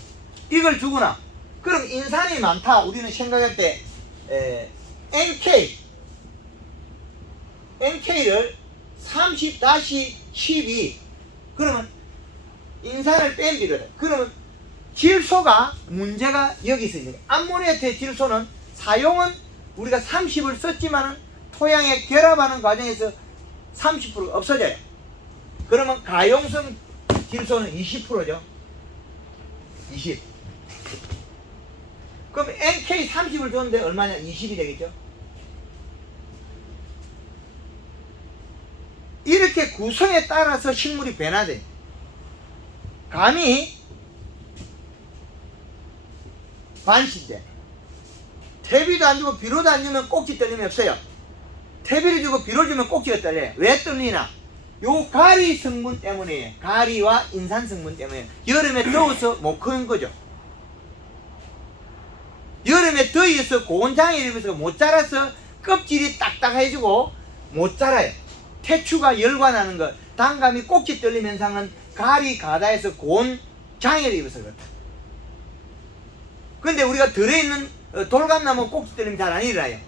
이걸 주거나, 그럼 인산이 많다 우리는 생각할 때 NK를 30-12 그러면 인산을 뺀 비료다. 그러면 질소가 문제가 여기 있는 거예요. 암모니아트 질소는 사용은 우리가 30을 썼지만은 토양에 결합하는 과정에서 30% 없어져요. 그러면 가용성 질소는 20%죠. 20. 그럼 NK 30을 줬는데 얼마냐? 20이 되겠죠. 이렇게 구성에 따라서 식물이 변화돼요. 감히 반신제 퇴비도 안 주고 비료도 안 주면 꼭지 떨림이 없어요. 퇴비를 주고 비료를 주면 꼭지가 떨려요. 왜 떨리나? 요 가리 성분 때문이에요. 가리와 인산 성분 때문에. 여름에 더워서 못 크는 거죠. 여름에 더위에서 고온장애를 입어서 못 자라서 껍질이 딱딱해지고 못 자라요. 태추가 열과나는 것, 단감이 꼭지 떨림 현상은 가리 가다에서 고온 장애를 입어서 그렇다. 근데 우리가 덜에 있는 돌감나무 꼭지들은 잘 안 일어나요.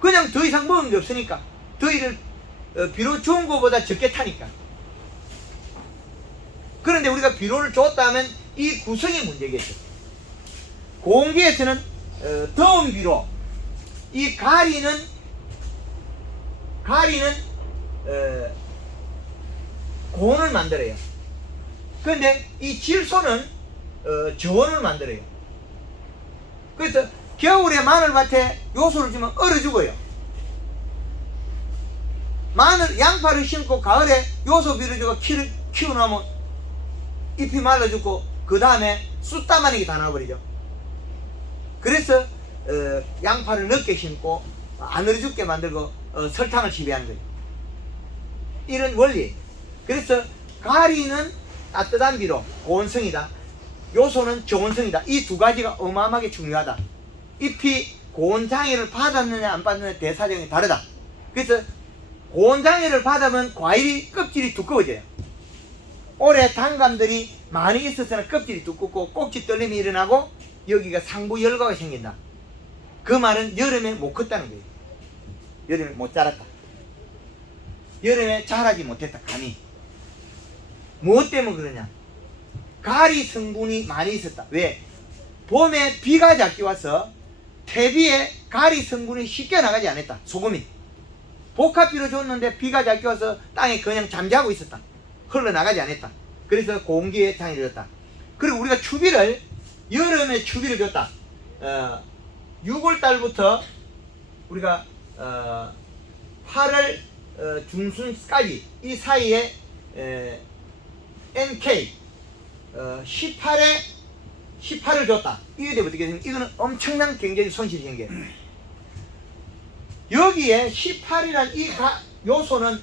그냥 더 이상 먹은 게 없으니까 더위를 비료 좋은 것보다 적게 타니까. 그런데 우리가 비료를 줬다 하면 이 구성이 문제겠죠. 고온기에서는 더운 비료, 이 가리는 고온을 만들어요. 그런데 이 질소는 저온을 만들어요. 그래서 겨울에 마늘밭에 요소를 주면 얼어 죽어요. 양파를 심고 가을에 요소 비료 주고 키워놓으면 잎이 말라 죽고 그 다음에 쑥다마는 게 다 나와버리죠. 그래서 양파를 늦게 심고 안 얼어 죽게 만들고 설탕을 지배하는 거예요. 이런 원리. 그래서 가리는 따뜻한 비료, 고온성이다. 요소는 저온성이다. 이 두 가지가 어마어마하게 중요하다. 잎이 고온장애를 받았느냐 안 받느냐 대사량이 다르다. 그래서 고온장애를 받으면 과일이 껍질이 두꺼워져요. 올해 단감들이 많이 있어서는 껍질이 두껍고 꼭지 떨림이 일어나고 여기가 상부 열과가 생긴다. 그 말은 여름에 못 컸다는 거예요. 여름에 못 자랐다. 여름에 자라지 못했다. 감이. 무엇 때문에 그러냐? 가리 성분이 많이 있었다. 왜? 봄에 비가 작게 와서 퇴비에 가리 성분이 쉽게 나가지 않았다. 소금이. 복합비료 줬는데 비가 작게 와서 땅에 그냥 잠자고 있었다. 흘러나가지 않았다. 그래서 공기에 장애를 줬다. 그리고 우리가 추비를 여름에 추비를 줬다. 6월달부터 우리가 8월 중순까지 이 사이에 NK 18을 줬다. 이게 되면 어떻게 되냐? 이거는 엄청난 경제적 손실이 생겨요. 여기에 18이라는 이 요소는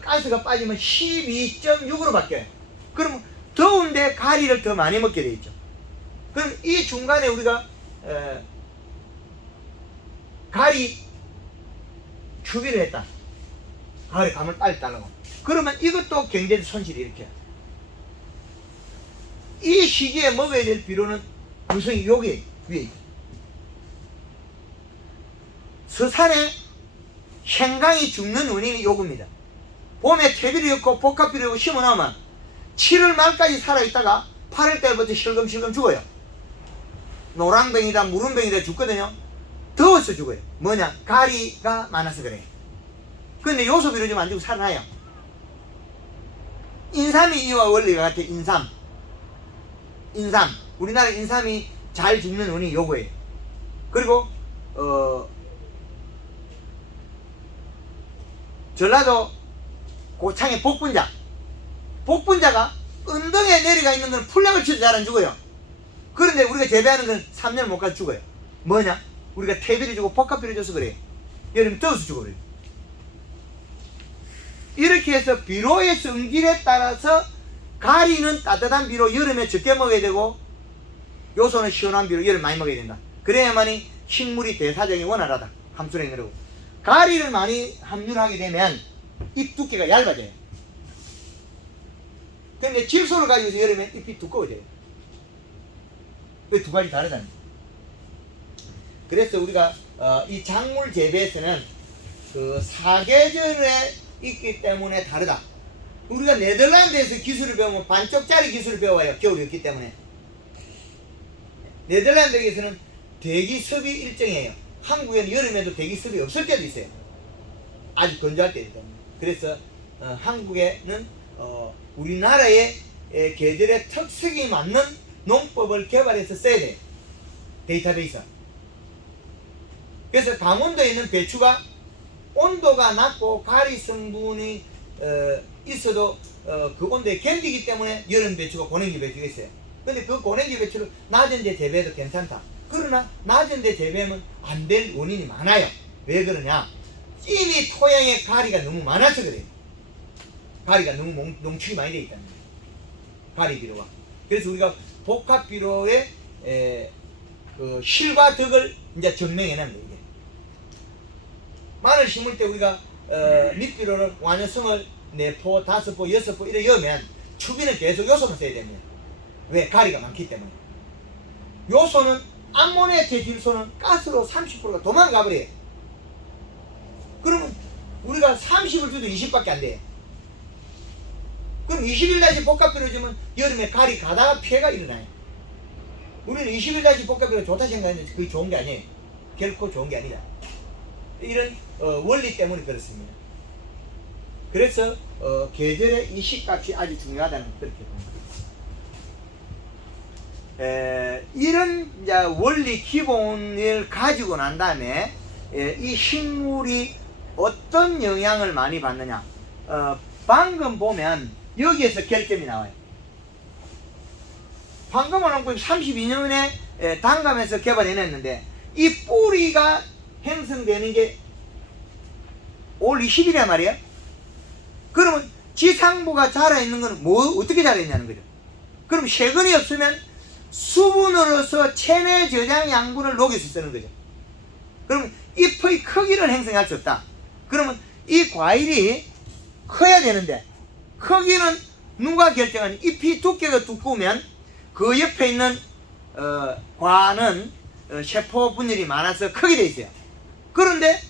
가스가 빠지면 12.6으로 바뀌어요. 그러면 더운데 가리를 더 많이 먹게 되어 있죠. 그럼 이 중간에 우리가 가리 추비를 했다. 가을에 감을 빨리 따르고. 그러면 이것도 경제적 손실이 일으켜요. 이 시기에 먹어야 될 비료는 구성이 여기 위에 있다. 서산에 생강이 죽는 원인이 요겁니다. 봄에 퇴비를 넣고 복합비료 넣고 심어놓으면 7월 말까지 살아있다가 8월 달부터 실금실금 죽어요. 노랑뱅이다 무름뱅이다 죽거든요. 더워서 죽어요. 뭐냐? 가리가 많아서 그래요. 근데 요소비료 좀 안 주고 살아나요. 인삼이 이와 원리가 같아요. 인삼. 우리나라 인삼이 잘 죽는 원인이 요거예요. 그리고 전라도 고창의 복분자가 언덕에 내려가 있는 건 풀약을 쳐도 잘 안 죽어요. 그런데 우리가 재배하는 건 3년 못 가서 죽어요. 뭐냐? 우리가 퇴비를 주고 복합비를 줘서 그래요. 여름에 더워서 죽어버려요. 이렇게 해서 비료의 성질에 따라서 가리는 따뜻한 비료 여름에 적게 먹어야 되고 요소는 시원한 비료 여름 많이 먹어야 된다. 그래야만이 식물이 대사적이 원활하다. 함수량이 그러고 가리를 많이 함유를 하게 되면 잎 두께가 얇아져요. 근데 질소를 가지고 여름에 잎이 두꺼워져요. 그 두 가지 다르다는 거예요. 그래서 우리가 이 작물 재배에서는 그 사계절에 있기 때문에 다르다. 우리가 네덜란드에서 기술을 배우면 반쪽짜리 기술을 배워요. 겨울이었기 때문에. 네덜란드에서는 대기습이 일정해요. 한국에는 여름에도 대기습이 없을 때도 있어요. 아주 건조할 때이기 때문에. 그래서 한국에는 우리나라의 계절의 특색이 맞는 농법을 개발해서 써야 돼요. 데이터베이스. 그래서 강원도에 있는 배추가 온도가 낮고 가리 성분이 있어도 그 온도에 견디기 때문에 여름 배추가 고냉지 배추가 있어요. 근데 그 고냉지 배추를 낮은 데 재배해도 괜찮다. 그러나 낮은 데 재배하면 안 될 원인이 많아요. 왜 그러냐? 이미 토양에 가리가 너무 많아서 그래요. 가리가 너무 농축이 많이 되어 있다는 거예요. 가리 비료가. 그래서 우리가 복합 비료의 그 실과 덕을 이제 증명해낸 거예요. 마늘 심을 때 우리가 밑비료를 완효성을 4포, 5포, 6포 이렇게 넣으면 추비는 계속 요소만 써야 됩니다. 왜? 가리가 많기 때문에. 요소는 암모니아태 질소는 가스로 30%가 도망가 버려요. 그러면 우리가 30을 줘도 20밖에 안 돼요. 그럼 20일까지 복합비료 주면 여름에 가리 가다가 피해가 일어나요. 우리는 20일까지 복합비료 좋다 생각하는데 그게 좋은 게 아니에요. 결코 좋은 게 아니다. 이런 원리 때문에 그렇습니다. 그래서 계절의 이 시값이 아주 중요하다는 그렇게 봅니다. 이런 이제 원리 기본을 가지고 난 다음에 이 식물이 어떤 영향을 많이 받느냐, 방금 보면 여기에서 결점이 나와요. 방금 하는 거 32년에 단감에서 개발해냈는데 이 뿌리가 형성되는 게 올 20일이란 말이에요. 그러면 지상부가 자라있는 건 어떻게 자라있냐는 거죠. 그럼 세근이 없으면 수분으로서 체내 저장 양분을 녹여서 쓰는 거죠. 그러면 잎의 크기를 형성할 수 없다. 그러면 이 과일이 커야 되는데 크기는 누가 결정하는? 잎이 두께가 두꺼우면 그 옆에 있는 과는 세포 분열이 많아서 크게 돼 있어요. 그런데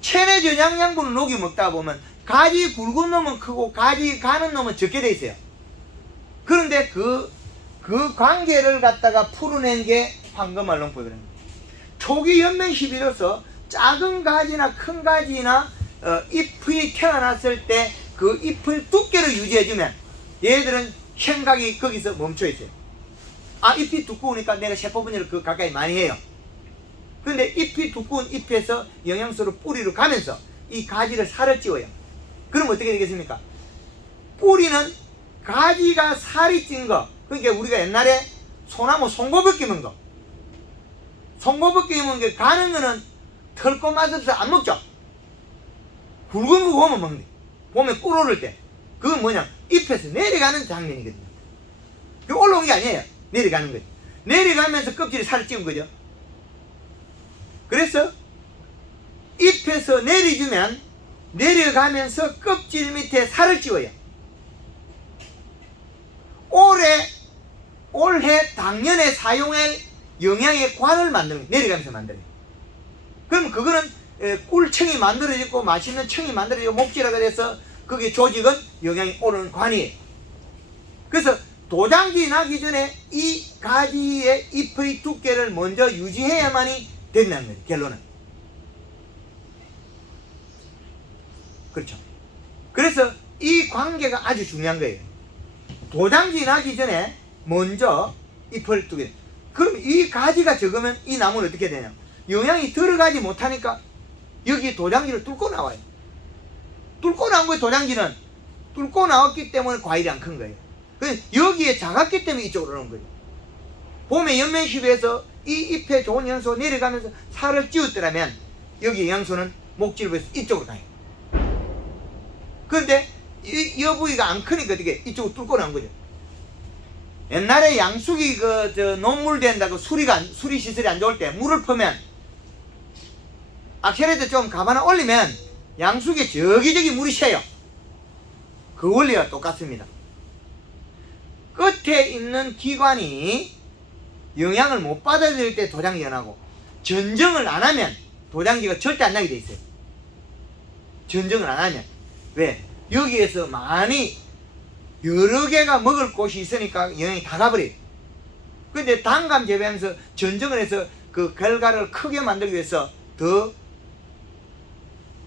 체내 저장 양분을 녹여 먹다 보면 가지 굵은 놈은 크고 가지 가는 놈은 적게 돼 있어요. 그런데 그 관계를 갖다가 풀어낸 게 황금알롱법이라는 거예요. 초기 연면 시비로서 작은 가지나 큰 가지나 잎이 태어났을 때 그 잎을 두께를 유지해주면 얘들은 생각이 거기서 멈춰 있어요. 아, 잎이 두꺼우니까 내가 세포 분열을 그 가까이 많이 해요. 그런데 잎이 두꺼운 잎에서 영양소를 뿌리로 가면서 이 가지를 살을 찌워요. 그럼 어떻게 되겠습니까? 뿌리는 가지가 살이 찐 거, 그러니까 우리가 옛날에 소나무 송고벗기 먹는 거, 송고벗기 먹는 게 가는 거는 털고 맛없어 안 먹죠. 굵은 거 보면 먹는 거, 보면 꿀 오를 때 그건 뭐냐, 잎에서 내려가는 장면이거든요. 그 올라온 게 아니에요. 내려가는 거죠. 내려가면서 껍질이 살을 찌운 거죠. 그래서 잎에서 내려주면 내려가면서 껍질 밑에 살을 찌워요. 올해 당년에 사용할 영양의 관을 만드는 거예요. 내려가면서 만들어요. 그럼 그거는 꿀청이 만들어지고 맛있는 청이 만들어지고 목질화가 돼서 그게 조직은 영양이 오르는 관이에요. 그래서 도장지 나기 전에 이 가지의 잎의 두께를 먼저 유지해야만이 된다는 거예요. 결론은. 그렇죠. 그래서 이 관계가 아주 중요한 거예요. 도장지 나기 전에 먼저 잎을 두게. 그럼 이 가지가 적으면 이 나무는 어떻게 되냐? 영양이 들어가지 못하니까 여기 도장지를 뚫고 나와요. 뚫고 나온 거예요. 도장지는 뚫고 나왔기 때문에 과일이 안 큰 거예요. 여기에 작았기 때문에 이쪽으로 오는 거예요. 봄에 연면시비에서 이 잎에 좋은 영양소가 내려가면서 살을 찌웠더라면 여기 영양소는 목질부에서 이쪽으로 가요. 그런데 이 부위가 안 크니까 어떻게 이쪽으로 뚫고 나온 거죠. 옛날에 양숙이 논물 된다고 수리 시설이 안 좋을 때 물을 퍼면 악셀레이터 좀 가바나 올리면 양숙에 저기저기 물이 새요. 그 원리와 똑같습니다. 끝에 있는 기관이 영양을 못 받아들일 때 도장이 연하고, 전정을 안 하면 도장지가 절대 안 나게 돼 있어요. 전정을 안 하면. 왜? 여기에서 많이 여러 개가 먹을 곳이 있으니까 영양이 다 가버려요. 근데 단감 재배하면서 전정을 해서 그 결과를 크게 만들기 위해서 더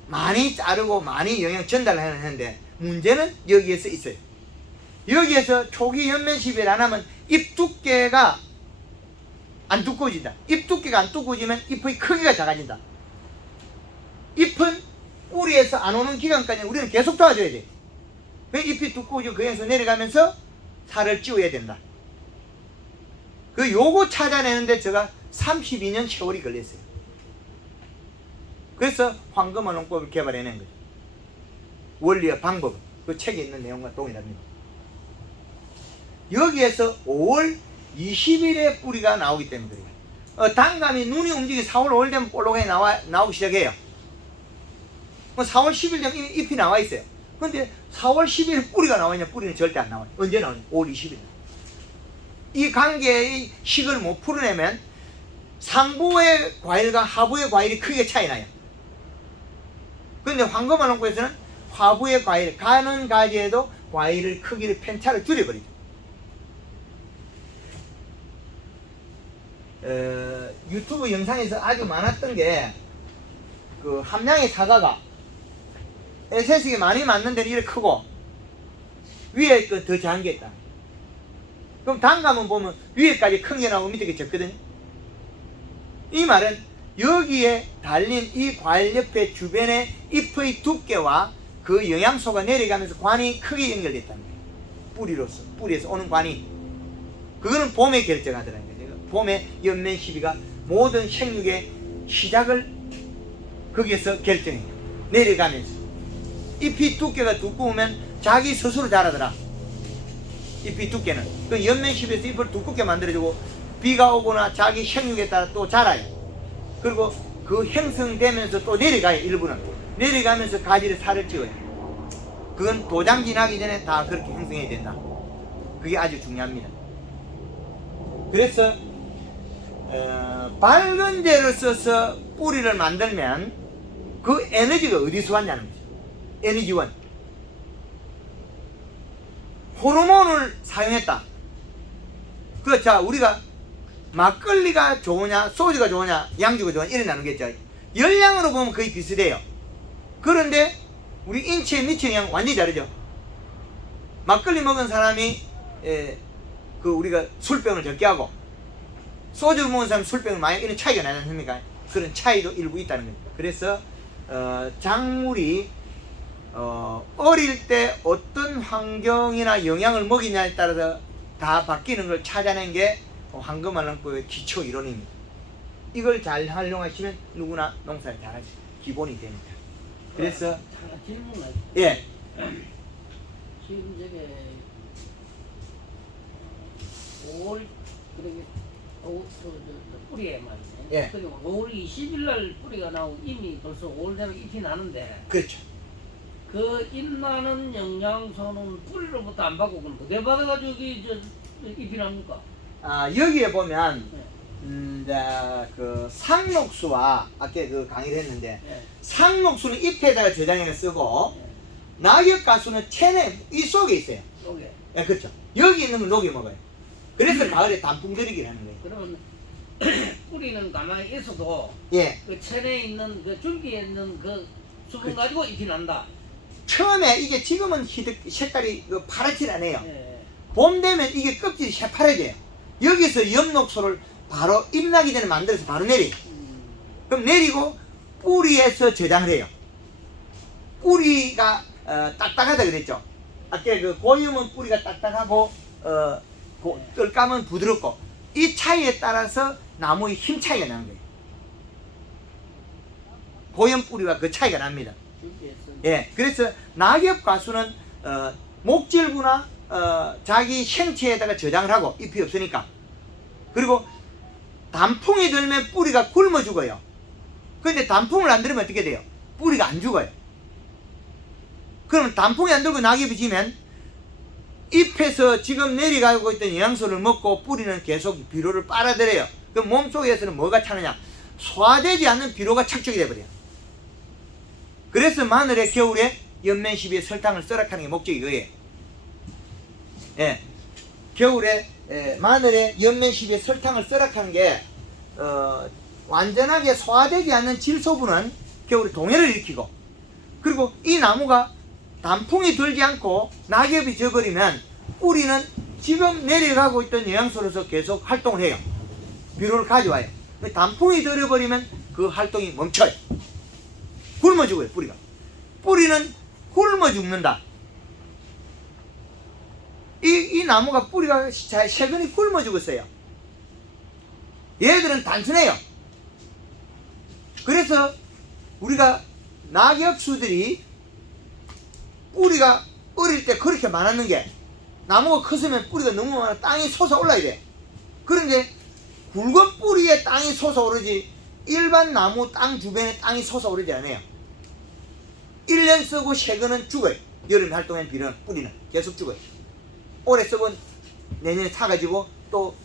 많이 자르고 많이 영양 전달을 하는데, 문제는 여기에서 있어요. 여기에서 초기 연면 시비를 안 하면 잎 두께가 안 두꺼워진다. 잎 두께가 안 두꺼워지면 잎의 크기가 작아진다. 잎은 뿌리에서 안 오는 기간까지 우리는 계속 도와줘야 돼. 잎이 두꺼워지고 거기에서 내려가면서 살을 찌워야 된다. 요거 찾아내는데 제가 32년 세월이 걸렸어요. 그래서 황금어농법을 개발해낸 거죠. 원리와 방법은 그 책에 있는 내용과 동일합니다. 여기에서 5월 20일에 뿌리가 나오기 때문에 그래요. 단감이 눈이 움직이 4월 5일 되면 볼록하게 나오기 시작해요. 4월 10일 되면 잎이 나와 있어요. 근데 4월 10일에 뿌리가 나와있냐? 뿌리는 절대 안 나와요. 언제 나오냐? 5월 20일. 이 관계의 식을 못 풀어내면 상부의 과일과 하부의 과일이 크게 차이 나요. 그런데 황금알롱구에서는 하부의 과일, 가는 가지에도 과일을 크기를 편차를 줄여버리죠. 유튜브 영상에서 아주 많았던 게 그 함량의 사과가 SS가 많이 맞는 데는 이렇게 크고 위에 거 더 작은 게 있다. 그럼 단감은 보면 위에까지 큰 게 나오고 밑에 적거든요. 이 말은 여기에 달린 이 과일 옆에 주변의 잎의 두께와 그 영양소가 내려가면서 관이 크게 연결됐다는 거예요. 뿌리로서, 뿌리에서 오는 관이. 그거는 봄에 결정하더라는 거죠. 봄에 연면 시비가 모든 생육의 시작을 거기에서 결정해요. 내려가면서. 잎이 두께가 두꺼우면 자기 스스로 자라더라. 잎이 두께는. 그 연면 시비에서 잎을 두껍게 만들어주고 비가 오거나 자기 생육에 따라 또 자라요. 그리고 그 형성되면서 또 내려가요. 일부는. 내려가면서 가지를 살을 찌워요. 그건 도장지 나기 전에 다 그렇게 형성해야 된다. 그게 아주 중요합니다. 그래서 밝은 재를 써서 뿌리를 만들면 그 에너지가 어디서 왔냐는 거죠. 에너지원. 호르몬을 사용했다. 자, 우리가 막걸리가 좋으냐, 소주가 좋으냐, 양주가 좋으냐, 이래 나누겠죠. 열량으로 보면 거의 비슷해요. 그런데 우리 인체에 미치는 양 완전히 다르죠. 막걸리 먹은 사람이 그 우리가 술병을 적게 하고 소주 먹은 사람이 술병을 많이, 이런 차이가 나지 않습니까? 그런 차이도 일부 있다는 거죠. 그래서 작물이 어릴 때 어떤 환경이나 영양을 먹이냐에 따라서 다 바뀌는 걸 찾아낸 게 황금알롱구의 기초 이론입니다. 이걸 잘 활용하시면 누구나 농사를 잘하시 기본이 됩니다. 그래서 하나 질문을. 예, 지금 저게 5월 그러게 뿌리에 말이네. 예. 그리고 5월 20일 날 뿌리가 나오고 이미 벌써 5월 되면 잎이 나는데 그렇죠. 그 잎 나는 영양소는 뿌리로부터 안 받고 그럼 어디 받아가지고 잎이 납니까? 여기에 보면 네. 그 상록수와 아까 그 강의를 했는데 네. 상록수는 잎에다가 저장해서 쓰고 네. 낙엽가수는 체내 이 속에 있어요. 요게. 예, 그렇죠. 여기 있는 걸 녹여 먹어요. 그래서 가을에 단풍 들이기를 하는 거예요. 그러면 뿌리는 가만히 있어도 예. 그 체내에 있는 그 줄기에 있는 그 수분 그렇죠. 가지고 잎이 난다. 처음에 이게 지금은 색깔이 파랗질 않아요. 예. 봄 되면 이게 껍질이 새파래져요. 여기서 엽록소를 바로 잎 나기 전에 만들어서 바로 내려요. 그럼 내리고 뿌리에서 저장을 해요. 뿌리가 딱딱하다 그랬죠. 아까 그 고염은 뿌리가 딱딱하고 뜰감은 부드럽고 이 차이에 따라서 나무의 힘 차이가 나는 거예요. 고염 뿌리와 그 차이가 납니다. 줄기에서. 예, 그래서 낙엽 가수는 목질부나 자기 생체에다가 저장을 하고 잎이 없으니까. 그리고 단풍이 들면 뿌리가 굶어 죽어요. 그런데 단풍을 안 들으면 어떻게 돼요? 뿌리가 안 죽어요. 그러면 단풍이 안 들고 낙엽이 지면 잎에서 지금 내려가고 있던 영양소를 먹고 뿌리는 계속 비료를 빨아들여요. 그럼 몸속에서는 뭐가 차느냐? 소화되지 않는 비료가 착적이 돼버려요. 그래서 마늘에 겨울에 연면시비에 설탕을 썰어가는 게 목적이 그거예요. 예, 겨울에 마늘에 연면시비에 설탕을 썰어가는 게 완전하게 소화되지 않는 질소분은 겨울에 동해를 일으키고, 그리고 이 나무가 단풍이 들지 않고 낙엽이 져버리면 뿌리는 지금 내려가고 있던 영양소로서 계속 활동을 해요. 비료를 가져와요. 단풍이 들어버리면 그 활동이 멈춰요. 굶어 죽어요. 뿌리가. 뿌리는 굶어 죽는다. 이 나무가 뿌리가 최근에 굶어 죽었어요. 얘들은 단순해요. 그래서 우리가 낙엽수들이 뿌리가 어릴 때 그렇게 많았는 게, 나무가 컸으면 뿌리가 너무 많아 땅이 솟아올라야 돼. 그런데 굵은 뿌리에 땅이 솟아오르지 일반 나무 땅 주변에 땅이 솟아오르지 않아요. 1년 쓰고 새거는 죽어요. 여름에 활동한 비료는 뿌리는 계속 죽어요. 올해 썩은 내년에 사가지고 또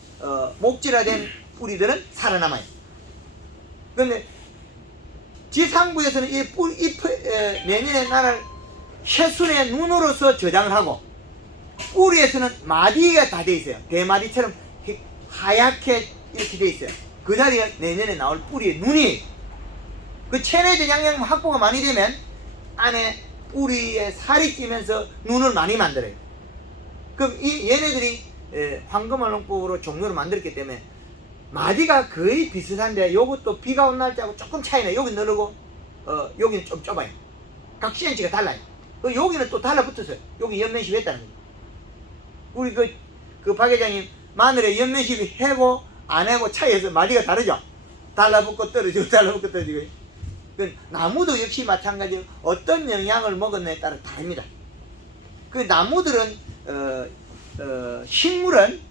목질화된 뿌리들은 살아남아요. 그런데 지상부에서는 이 내년에 나를 해순의 눈으로서 저장을 하고, 뿌리에서는 마디가 다 돼 있어요. 대마디처럼 하얗게 이렇게 돼 있어요. 그 자리가 내년에 나올 뿌리의 눈이, 그 체내 저장량 확보가 많이 되면 안에 뿌리에 살이 찌면서 눈을 많이 만들어요. 그럼 이 얘네들이 황금알롱법으로 종류를 만들었기 때문에 마디가 거의 비슷한데, 요것도 비가 온 날짜하고 조금 차이나요. 여기 늘고 여기는 좀 좁아요. 각 cm가 달라요. 여기는 또 달라붙었어요. 여기 연면십이 했다는 거예요. 우리 그 박 회장님 마늘에 연면십이 해고 안 해고 차이에서 마디가 다르죠. 달라붙고 떨어지고 달라붙고 떨어지고. 나무도 역시 마찬가지로 어떤 영양을 먹었느냐에 따라 다릅니다. 그 나무들은 식물은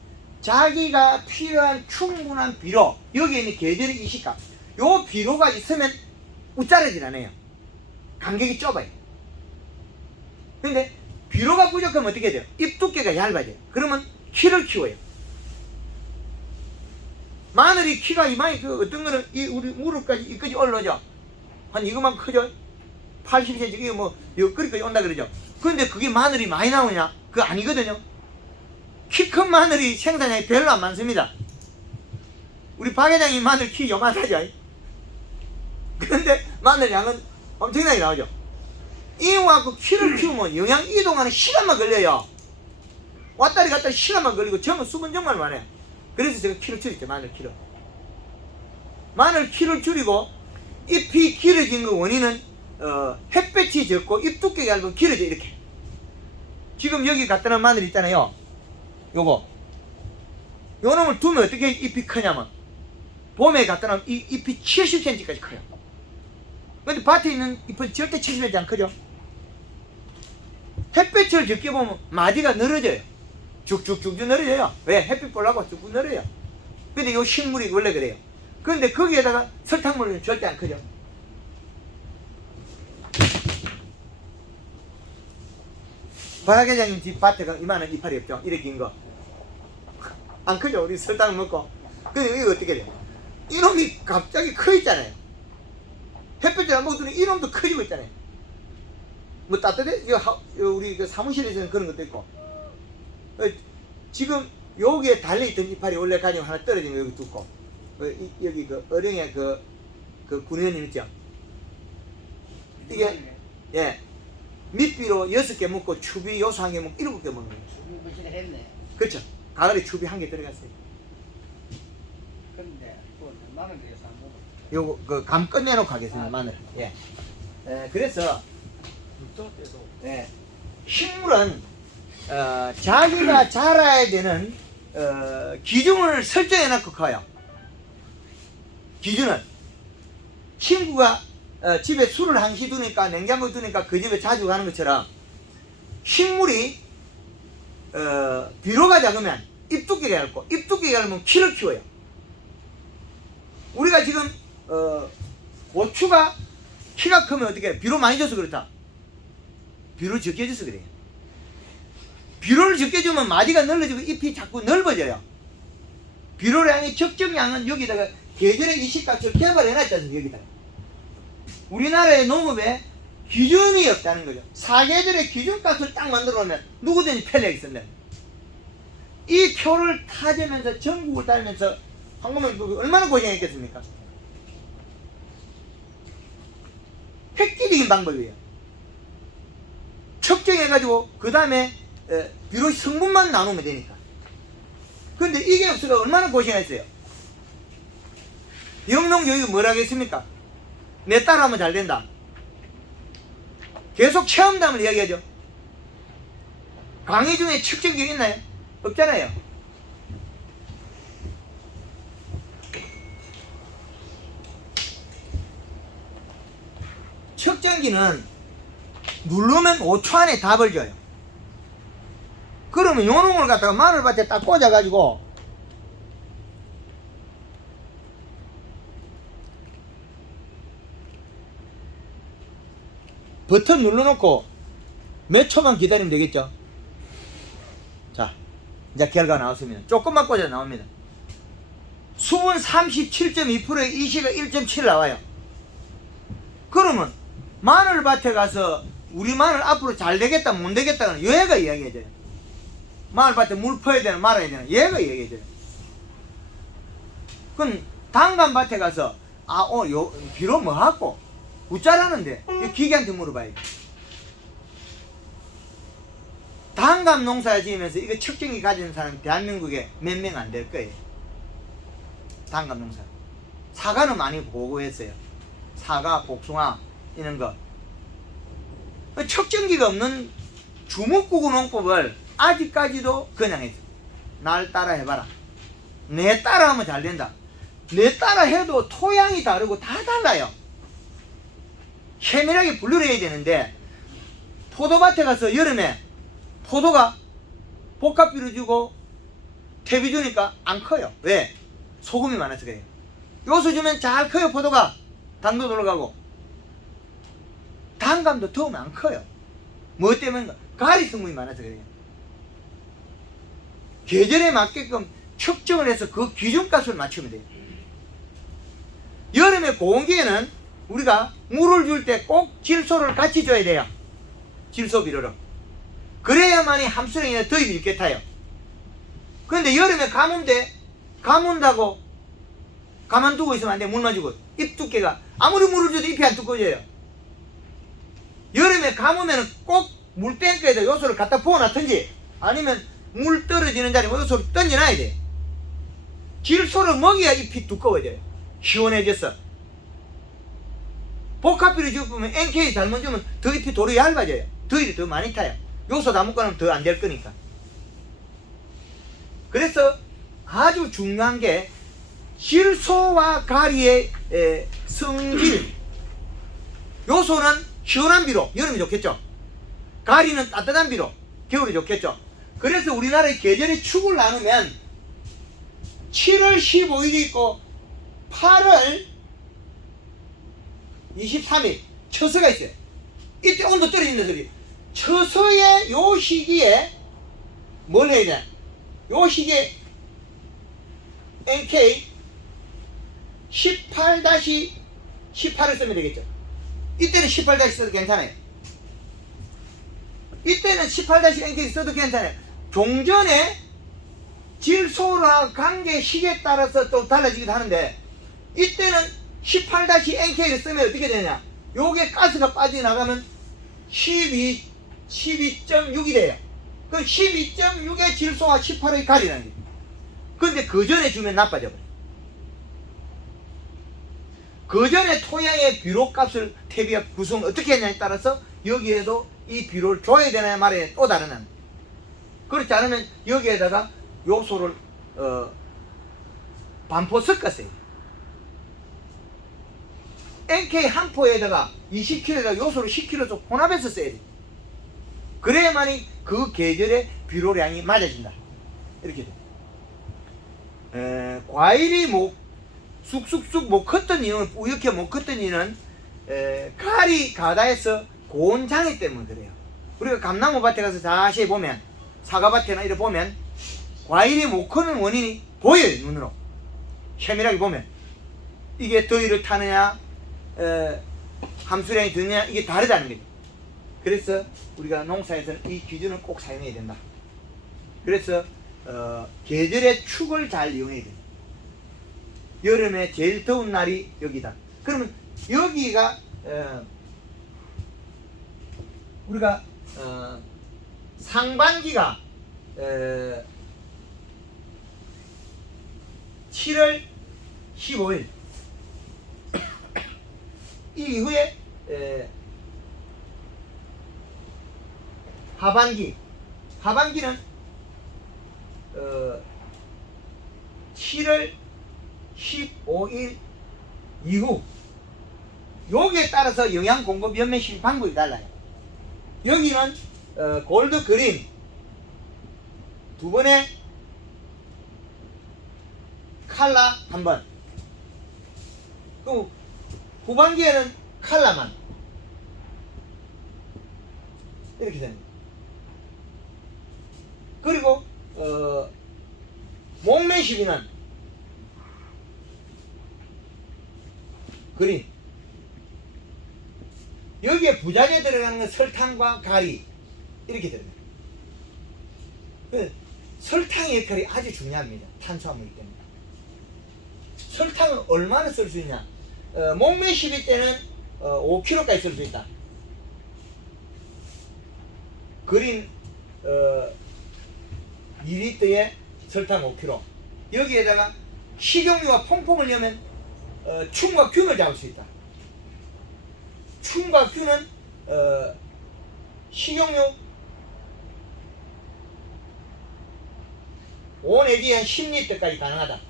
자기가 필요한 충분한 비료, 여기에 있는 계절의 이식감, 요 비료가 있으면 웃자르질 않아요. 간격이 좁아요. 근데 비료가 부족하면 어떻게 돼요? 잎 두께가 얇아져요. 그러면 키를 키워요. 마늘이 키가 이만히, 어떤 거는 우리 무릎까지 이까지 올라오죠. 한 이거만 크죠. 80cm, 이게 뭐 여기까지 온다 그러죠. 그런데 그게 마늘이 많이 나오냐? 그거 아니거든요. 키 큰 마늘이 생산량이 별로 안 많습니다. 우리 박 회장님 마늘 키 요만하죠. 그런데 마늘 양은 엄청나게 나오죠. 이와갖고 키를 키우면 영양 이동하는 시간만 걸려요. 왔다리 갔다리 시간만 걸리고 전부 수분 정말 많아요. 그래서 제가 키를 줄였죠. 마늘 키를. 마늘 키를 줄이고, 잎이 길어진 그 원인은 햇볕이 적고 잎 두께가 얇고 길어져. 이렇게 지금 여기 갖다 놓은 마늘 있잖아요. 요거 요 놈을 두면 어떻게 잎이 크냐면, 봄에 갖다 놓으면 이 잎이 70cm까지 커요. 근데 밭에 있는 잎은 절대 70cm 안 크죠. 햇볕을 적게 보면 마디가 늘어져요. 쭉쭉쭉 늘어져요. 왜? 햇빛 보려고 쭉 늘어요. 근데 요 식물이 원래 그래요. 그런데 거기에다가 설탕물은 절대 안 크죠. 박 회장님 집 밭에가 이만한 이파리 없죠. 이렇게 긴 거. 안 크죠. 우리 설탕을 먹고. 근데 이거 어떻게 돼요? 이놈이 갑자기 커 있잖아요. 햇볕을 안 먹더니 이놈도 커지고 있잖아요. 뭐 따뜻해? 우리 그 사무실에서는 그런 것도 있고. 지금 여기에 달려있던 이파리 원래 가지고 하나 떨어진 거 여기 두고, 여기 그 어령에 그 군의원님 있죠? 이게 예 밑비로 6개 먹고 추비 요소 1개 먹고 7개 먹는 거예요. 추비 무시를 했네. 그렇죠. 가을에 추비 1개 들어갔어요. 근데 또 마늘 위해서 안 먹어. 요거 그 감 끝내놓고 하겠습니다. 마늘. 예. 그래서 식물은 자기가 자라야 되는 기준을 설정해놓고 커요. 기준은 친구가 집에 술을 한시 두니까, 냉장고에 두니까 그 집에 자주 가는 것처럼, 식물이 비료가 작으면 잎 두께가 얇고, 잎 두께가 얇으면 키를 키워요. 우리가 지금 고추가 키가 크면 어떻게 해요? 비료 많이 줘서 그렇다. 비료 적게 줘서 그래요. 비료를 적게 주면 마디가 넓어지고 잎이 자꾸 넓어져요. 비료량이 적정량은 여기다가 계절의 이식값을 개발해놨지 않습니까? 여기다가. 우리나라의 농업에 기준이 없다는 거죠. 사계절의 기준값을 딱 만들어 놓으면 누구든지 편리하겠습니다. 이 표를 타지면서 전국을 다니면서 황금을 얼마나 고생했겠습니까? 획기적인 방법이에요. 측정해가지고 그 다음에 비료 성분만 나누면 되니까. 그런데 이게 없어서 얼마나 고생했어요. 영농교육이 뭐라 하겠습니까? 내 따라하면 잘 된다. 계속 체험담을 이야기하죠. 강의 중에 측정기 있나요? 없잖아요. 측정기는 누르면 5초 안에 답을 줘요. 그러면 요 놈을 갖다가 마늘밭에 딱 꽂아가지고 버튼 눌러놓고 몇 초만 기다리면 되겠죠. 자, 이제 결과 나왔습니다. 조금만 꽂아 나옵니다. 수분 37.2%에 이시가 1.7 나와요. 그러면 마늘밭에 가서 우리 마늘 앞으로 잘 되겠다 못 되겠다는 얘가 이야기해줘요. 마늘밭에 물 퍼야 되나 말아야 되나 얘가 이야기해줘요. 그럼 단감밭에 가서 요 비료 뭐 하고 웃자라는데 이 기계한테 물어봐야 돼. 단감 농사 지으면서 이거 측정기 가진 사람 대한민국에 몇 명 안 될 거예요. 단감 농사. 사과는 많이 보고했어요. 사과, 복숭아 이런 거. 측정기가 없는 주먹구구 농법을 아직까지도 그냥 했어. 날 따라 해봐라. 내 따라 하면 잘 된다. 내 따라 해도 토양이 다르고 다 달라요. 세밀하게 분류를 해야 되는데 포도밭에 가서 여름에 포도가 복합비료 주고 퇴비 주니까 안 커요. 왜? 소금이 많아서 그래요. 요소 주면 잘 커요. 포도가 당도 올라가고. 단감도 더우면 안 커요. 뭐 때문인가? 가리 성분이 많아서 그래요. 계절에 맞게끔 측정을 해서 그 기준값을 맞추면 돼요. 여름에 고온기에는 우리가 물을 줄 때 꼭 질소를 같이 줘야 돼요. 질소 비료를. 그래야만이 함수량이나 더입이 있게 타요. 그런데 여름에 가문다고 가만두고 있으면 안 돼. 물만 주고 잎 두께가 아무리 물을 줘도 잎이 안 두꺼워져요. 여름에 가무면 꼭 물뱅크에다 요소를 갖다 부어놨든지 아니면 물 떨어지는 자리에 요소를 던져놔야 돼. 질소를 먹여야 잎이 두꺼워져요. 시원해졌어. 복합비료 주면 NK 잘못 주면 더 잎이 도로 얇아져요. 더위를 더 많이 타요. 요소 다 묶어놓으면 더 안 될 거니까. 그래서 아주 중요한 게 질소와 가리의 성질. 요소는 시원한 비료, 여름이 좋겠죠. 가리는 따뜻한 비료, 겨울이 좋겠죠. 그래서 우리나라의 계절의 축을 나누면 7월 15일이 있고 8월 23일 처서가 있어요. 이때 온도 떨어진다 소리. 처서의 요 시기에 뭘 해야 되나? 요 시기에 NK 18-18을 쓰면 되겠죠. 이때는 18- 써도 괜찮아요. 이때는 18-NK 써도 괜찮아요. 종전에 질소랑 관계 시기에 따라서 또 달라지기도 하는데 이때는 18-NK를 쓰면 어떻게 되냐? 요게 가스가 빠져나가면 12.6이 돼요. 그 12.6의 질소와 18의 가리라는 거예요. 근데 그 전에 주면 나빠져 버려요. 그 전에 토양의 비료값을 퇴비와 구성을 어떻게 했냐에 따라서 여기에도 이 비료를 줘야 되냐 말아야 또 다르는. 그렇지 않으면 여기에다가 요소를 반포 섞었어요. NK 한 포에다가 20kg에다가 요소를 10kg 혼합해서 써야 돼. 그래야만이 그 계절의 비료량이 맞아진다. 이렇게 돼. 과일이 쑥쑥쑥 못 컸던 이유는 우옇게 못 컸던 이유는 가리 가다에서 고온 장애 때문에 그래요. 우리가 감나무 밭에 가서 자세히 보면 사과밭이나 이렇게 보면 과일이 못 크는 원인이 보여요. 눈으로 세밀하게 보면 이게 더위를 타느냐 함수량이 드느냐 이게 다르다는 거죠. 그래서 우리가 농사에서는 이 기준을 꼭 사용해야 된다. 그래서 계절의 축을 잘 이용해야 된다. 여름에 제일 더운 날이 여기다. 그러면 여기가 우리가 상반기가 7월 15일 이 이후에 하반기는 7월 15일 이후 여기에 따라서 영양 공급 연매실 방법이 달라요. 여기는 골드 그린 두 번에 칼라 한 번. 또 후반기에는 칼라만 이렇게 됩니다. 그리고 목매 시비는 그린. 여기에 부작에 들어가는 건 설탕과 가리 이렇게 들어가요. 그 설탕의 역할이 아주 중요합니다. 탄수화물 때문에. 설탕을 얼마나 쓸 수 있냐? 목매 시비 때는 5kg까지 쓸 수 있다. 그린 2리터에 설탕 5kg. 여기에다가 식용유와 퐁퐁을 넣으면 춤과 균을 잡을 수 있다. 춤과 균은 식용유 5 내지 한 10리터까지 가능하다.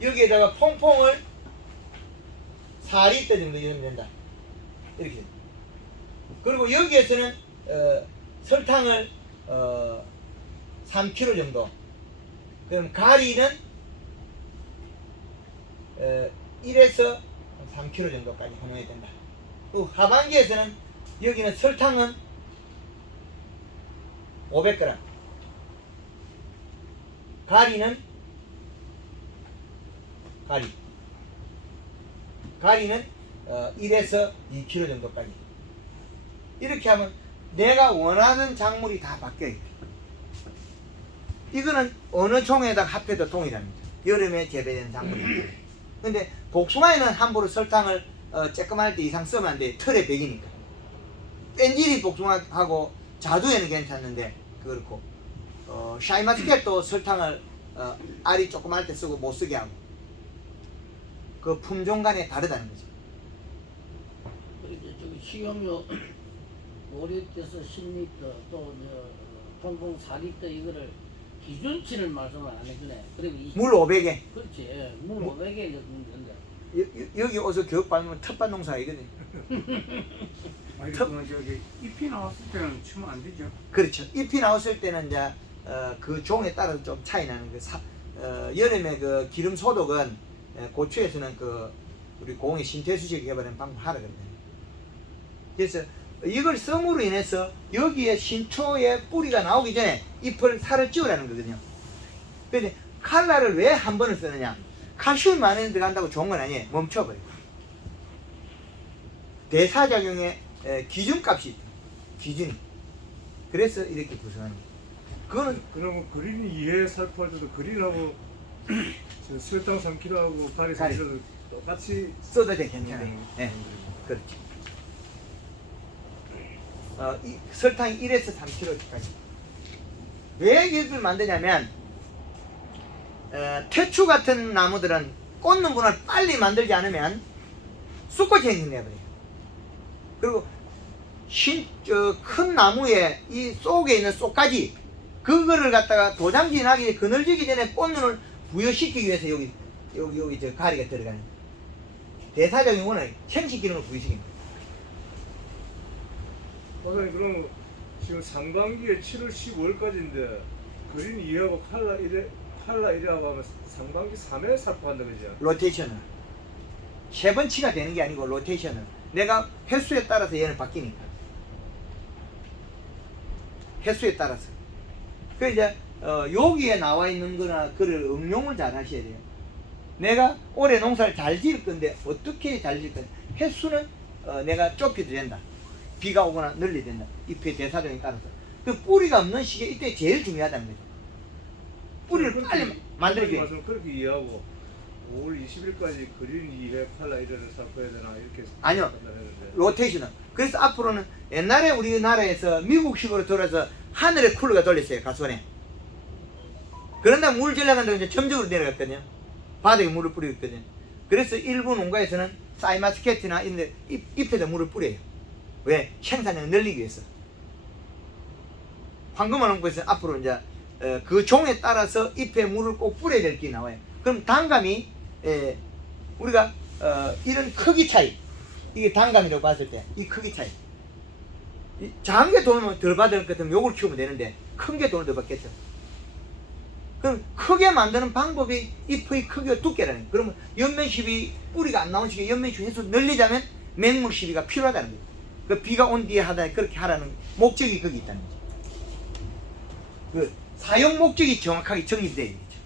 여기에다가 퐁퐁을 4리터 정도 넣으면 된다. 이렇게. 그리고 여기에서는 설탕을 3kg 정도. 그럼 가리는 1에서 3kg 정도까지 활용해야 된다. 또 하반기에서는 여기는 설탕은 500g, 가리는 1에서 2kg 정도까지. 이렇게 하면 내가 원하는 작물이 다 바뀌어요. 이거는 어느 종에다 합해도 동일합니다. 여름에 재배되는 작물입니다. 근데 복숭아에는 함부로 설탕을 쬐끄만 때 이상 쓰면 안 돼. 틀에 배기니까. 뺀질이 복숭아하고 자두에는 괜찮는데 그렇고 샤인마스켓도 설탕을 알이 조그만 때 쓰고 못 쓰게 하고 그 품종 간에 다르다는 거죠. 이제 저기 식용유 5리터에서 10리터 또 퐁퐁 4리터 이거를 기준치를 말씀을 안 해주네. 그리고 물 500에. 그렇지. 예, 물 500에 넣으면 된다. 여기 어서 교육받으면 텃밭 농사 아니거든요. 아니 그 저기 잎이 나왔을 때는 치면 안 되죠. 그렇죠. 잎이 나왔을 때는 이제 그 종에 따라서 좀 차이 나는 거. 여름에 그 기름 소독은 고추에서는 그 우리 공이 신태수식 해버리는 방법 하거든요. 그래서 이걸 썸으로 인해서 여기에 신초의 뿌리가 나오기 전에 잎을 살을 찌우라는 거거든요. 근데 칼라를 왜 한 번을 쓰느냐? 칼슘이 많이 들어간다고 좋은 건 아니에요. 멈춰버려요. 대사작용의 기준값이 있다. 기준이. 그래서 이렇게 구성합니다. 그거는 그러면 그린 2회 살포할 때도 그린하고 저 설탕 3kg하고 가리 가리. 3kg도 똑같이 써도 괜찮아요. 네. 그렇죠. 설탕이 1에서 3kg까지. 왜 이걸 만드냐면 태추 같은 나무들은 꽂는 분을 빨리 만들지 않으면 쑥꽃이 생긴다버려요. 그리고 큰 나무에 이 속에 있는 쏙까지 그거를 갖다가 도장지 나기 그늘지기 전에 꽃눈을 부여시키기 위해서 여기 저 가리가 들어가는 거예요. 대사적인 거는 생식기능을 부여시킵니다. 과장님 그럼 지금 상반기에 7월 15일까지인데 그린 2회하고 칼라 1회하고 하면 상반기 3회 살포한다 그죠? 로테이션을 세 번치가 되는 게 아니고 로테이션을 내가 횟수에 따라서 얘는 바뀌니까 횟수에 따라서 그 이제 여기에 나와 있는 거나 그를 응용을 잘 하셔야 돼요. 내가 올해 농사를 잘 지을 건데 어떻게 잘 지을 건데 횟수는 내가 좁혀도 된다. 비가 오거나 늘려야 된다. 잎의 대사정에 따라서 그 뿌리가 없는 시기에 이때 제일 중요하다는 거죠. 뿌리를 빨리 만들어줘야 돼. 말씀 그렇게 이해하고 5월 20일까지 그린 2회 칼라 1회를 살포해야 되나 이렇게 아니요. 생각했는데. 로테이션은. 그래서 앞으로는 옛날에 우리나라에서 미국식으로 돌아서 하늘에 쿨러가 돌렸어요. 가수원에. 그런 다음 물 전량한다고 이제 점적으로 내려갔거든요. 바닥에 물을 뿌리거든요. 그래서 일부 농가에서는 사이마스켓이나 이런 데 잎에다 물을 뿌려요. 왜? 생산량을 늘리기 위해서. 황금알 농가에서는 앞으로 이제 그 종에 따라서 잎에 물을 꼭 뿌려야 될 게 나와요. 그럼 단감이 우리가 이런 크기 차이, 이게 단감이라고 봤을 때 이 크기 차이, 작은 게 돈을 덜 받을 것 같으면 요걸 키우면 되는데 큰 게 돈을 더 받겠죠. 그럼 크게 만드는 방법이 잎의 크기와 두께라는 거예요. 그러면 연면 시비 뿌리가 안 나온 시기에 연면 시비 해서 늘리자면 맹물 시비가 필요하다는 거예요. 그 비가 온 뒤에 하다 그렇게 하라는 목적이 거기 있다는 거죠. 그 사용 목적이 정확하게 정립되어 있는 거죠.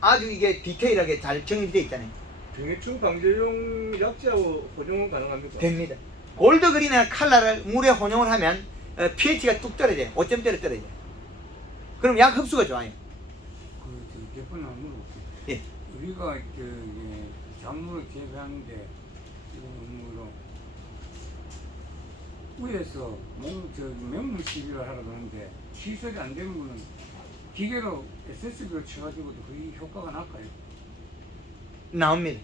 아주 이게 디테일하게 잘 정립되어 있다는 거죠. 병해충 방제용 약제하고 혼용은 가능합니까? 됩니다. 골드그린이나 칼라를 물에 혼용을 하면 pH가 뚝 떨어져요. 5점대로 떨어져요. 그럼 약 흡수가 좋아요. 몇번 한번 물어볼게요. 예. 우리가 작물을 재배하는데 위에서 맹물 시비를 하러 가는데 시설이 안 되는 거는 기계로 SSB를 쳐가지고도 거의 효과가 날까요? 나옵니다.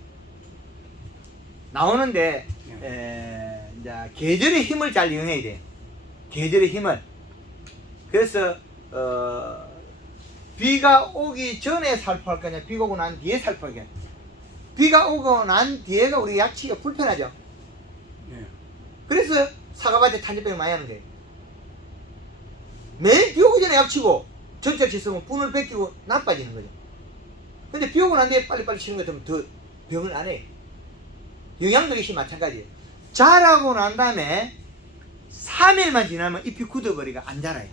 나오는데 이제 계절의 힘을 잘 이용해야 돼요. 계절의 힘을. 그래서 비가 오기 전에 살포할 거냐, 비가 오고 난 뒤에 살포할 거냐. 비가 오고 난 뒤에가 우리 약치기가 불편하죠. 네. 그래서 사과밭에 탄저병을 많이 하는 거예요. 매일 비 오기 전에 약치고 전철 치으면 분을 뺏기고 나빠지는 거죠. 근데 비 오고 난 뒤에 빨리빨리 치는 것 같으면 더 병을 안 해요. 영양도 역시 마찬가지예요. 자라고 난 다음에 3일만 지나면 잎이 굳어버리가 안 자라요.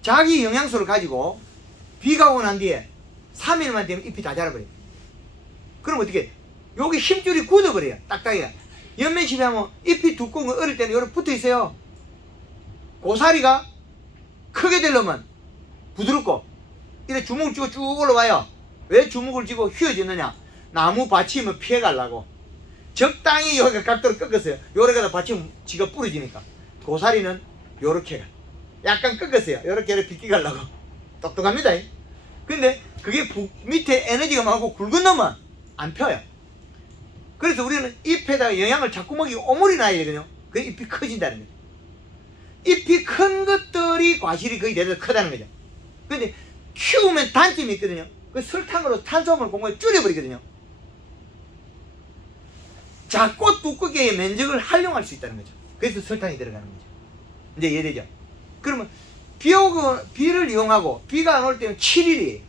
자기 영양소를 가지고 비가 오고 난 뒤에 3일만 되면 잎이 다 자라버려요. 그럼 어떻게 해요? 여기 힘줄이 굳어버려요. 딱딱해요. 연면시비 하면 잎이 두꺼운 거 어릴 때는 여기 붙어 있어요. 고사리가 크게 되려면 부드럽고 이렇게 주먹을 쥐고 쭉 올라와요. 왜 주먹을 쥐고 휘어지느냐? 나무 받치면 피해가려고. 적당히 여기가 각도를 꺾었어요. 요래가다 받치면 지가 부러지니까. 고사리는 요렇게 약간 꺾었어요. 요렇게 비끼가려고. 똑똑합니다. 근데 그게 밑에 에너지가 많고 굵은 놈은 안 펴요. 그래서 우리는 잎에다가 영양을 자꾸 먹이고 오물이 나야 되거든요. 그 잎이 커진다는 거죠. 잎이 큰 것들이 과실이 거의 대해서 크다는 거죠. 근데 키우면 단점이 있거든요. 그 설탕으로 탄수화물 공급을 줄여버리거든요. 작고 두껍게 면적을 활용할 수 있다는 거죠. 그래서 설탕이 들어가는 거죠. 이제 이해되죠? 그러면 비를 이용하고 비가 안 올 때는 7일이에요.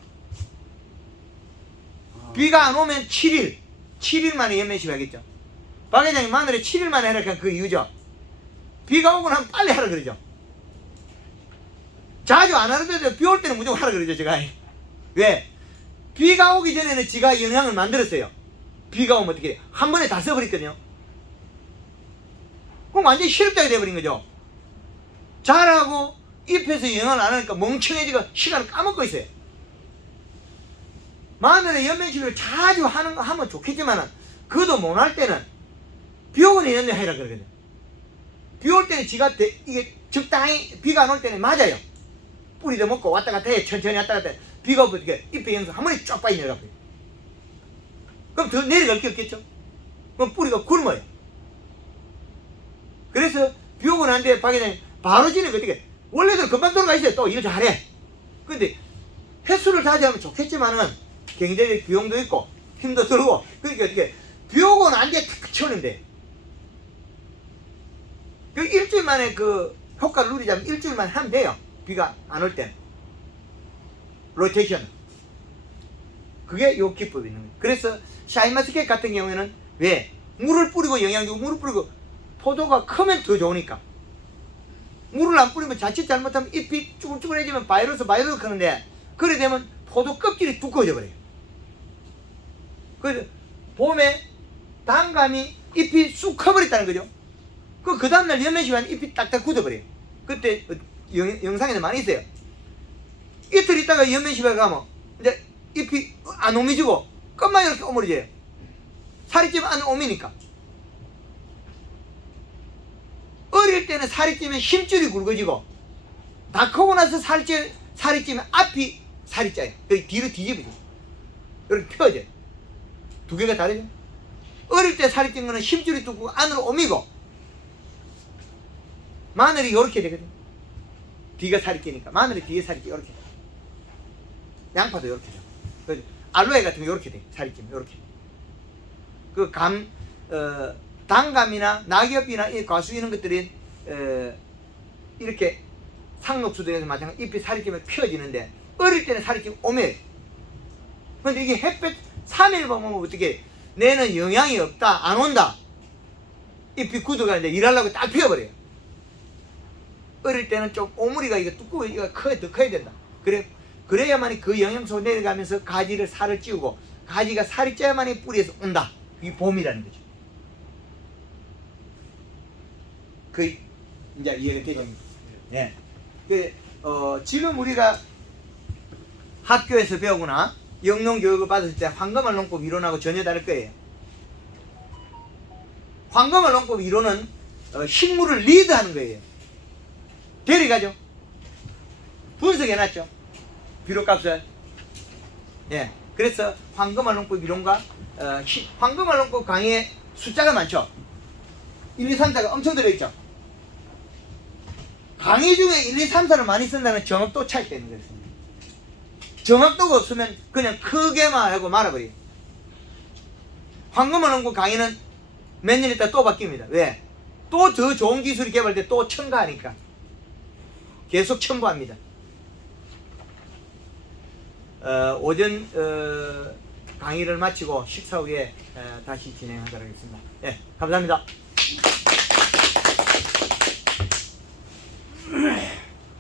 비가 안 오면 7일 만에 연면시비 하겠죠. 박 회장이 마늘에 7일 만에 하니까 그 이유죠. 비가 오고 나면 빨리 하라 그러죠. 자주 안 하는데도 비 올 때는 무조건 하라 그러죠, 제가. 왜? 비가 오기 전에는 지가 영양을 만들었어요. 비가 오면 어떻게 해요? 한 번에 다 써버렸거든요. 그럼 완전히 실업자가 돼버린 거죠. 자라고 잎에서 영양을 안 하니까 멍청해지고 시간을 까먹고 있어요. 마늘에 연면시비를 자주 하면 좋겠지만 그것도 못 할 때는 비 오고 내년에 하라 그러거든요. 비 올 때는 지가 이게 적당히 비가 안 올 때는 맞아요. 뿌리도 먹고 왔다 갔다 해. 천천히 왔다 갔다 해. 비가 오면 어떻게 잎의 영양 한 번에 쫙 빠져 내려가요. 그럼 더 내려갈 게 없겠죠. 그럼 뿌리가 굶어요. 그래서 비 오고 난 뒤에 박 회장님 바로 지는 거 어떻게 원래도 금방 들어가 있어요. 또 일 잘해. 근데 횟수를 자주 하면 좋겠지만은 경제적 비용도 있고 힘도 들고 그러니까 어떻게 비 오고 난 뒤에 탁 치우면 돼. 그 일주일 만에 그 효과를 누리자면 일주일 만에 하면 돼요. 비가 안 올 땐. 로테이션. 그게 요 기법이 있는 거예요. 그래서 샤인마스켓 같은 경우에는 왜? 물을 뿌리고 영양 주고 물을 뿌리고 포도가 크면 더 좋으니까. 물을 안 뿌리면 자칫 잘못하면 잎이 쭈글쭈글해지면 바이러스 크는데 그래 되면 포도 껍질이 두꺼워져 버려요. 그래서 봄에 단감이 잎이 쑥 커버렸다는 거죠. 그 다음날 연면시비하면 잎이 딱딱 굳어버려요. 그때 영상에도 많이 있어요. 이틀 있다가 연면시비를 가면 이제 잎이 안 오미지고 끝만 이렇게 오므려져요. 살이 찌면 안 오미니까. 어릴 때는 살이 찌면 힘줄이 굵어지고 다 크고 나서 살이 찌면 앞이 살이 쪄요. 그리고 뒤로 뒤집어져요. 이렇게 펴져요. 두 개가 다르죠. 어릴 때 살이 찐 거는 힘줄이 뚫고 안으로 오미고 마늘이 이렇게 되거든요. 뒤가 살이 찌니까 마늘이 뒤에 살이 찌 이렇게. 양파도 이렇게 돼요. 그 알로에 같은 거 이렇게 돼. 살이 찌면 이렇게. 그 단감이나 낙엽이나 이 과수 이런 것들이 이렇게 상록수도에서 마찬가지 잎이 살이 찌면 펴지는데 어릴 때는 살이 찌면 오매요. 근데 이게 햇볕 3일 보면 어떻게 내는 영양이 없다 안 온다 잎이 굳어가는데 일하려고 딱 피어버려요. 어릴 때는 좀 오므리가 이게 두꺼워 이거 더 커야 된다. 그래야만이 그 영양소 내려가면서 가지를 살을 찌우고 가지가 살이 쪄야만이 뿌리에서 온다. 이게 봄이라는 거죠. 그 이제 이해가 되죠? 예. 지금 우리가 학교에서 배우거나 영농 교육을 받았을 때 황금알 농법 이론하고 전혀 다를 거예요. 황금알 농법 이론은 식물을 리드하는 거예요. 데려가죠. 분석해놨죠. 비료값을. 예. 그래서 황금알 농법 이론과 황금알 농법 강의에 숫자가 많죠. 1, 2, 3, 4가 엄청 들어있죠. 강의 중에 1, 2, 3, 4를 많이 쓴다는 정확도 차이 때문에 그렇습니다. 정확도가 없으면 그냥 크게만 하고 말아버려요. 황금알 농법 강의는 몇 년 있다 또 바뀝니다. 왜? 또 더 좋은 기술이 개발돼 또 첨가하니까 계속 첨부합니다. 오전 강의를 마치고 식사 후에 다시 진행하도록 하겠습니다. 네, 감사합니다.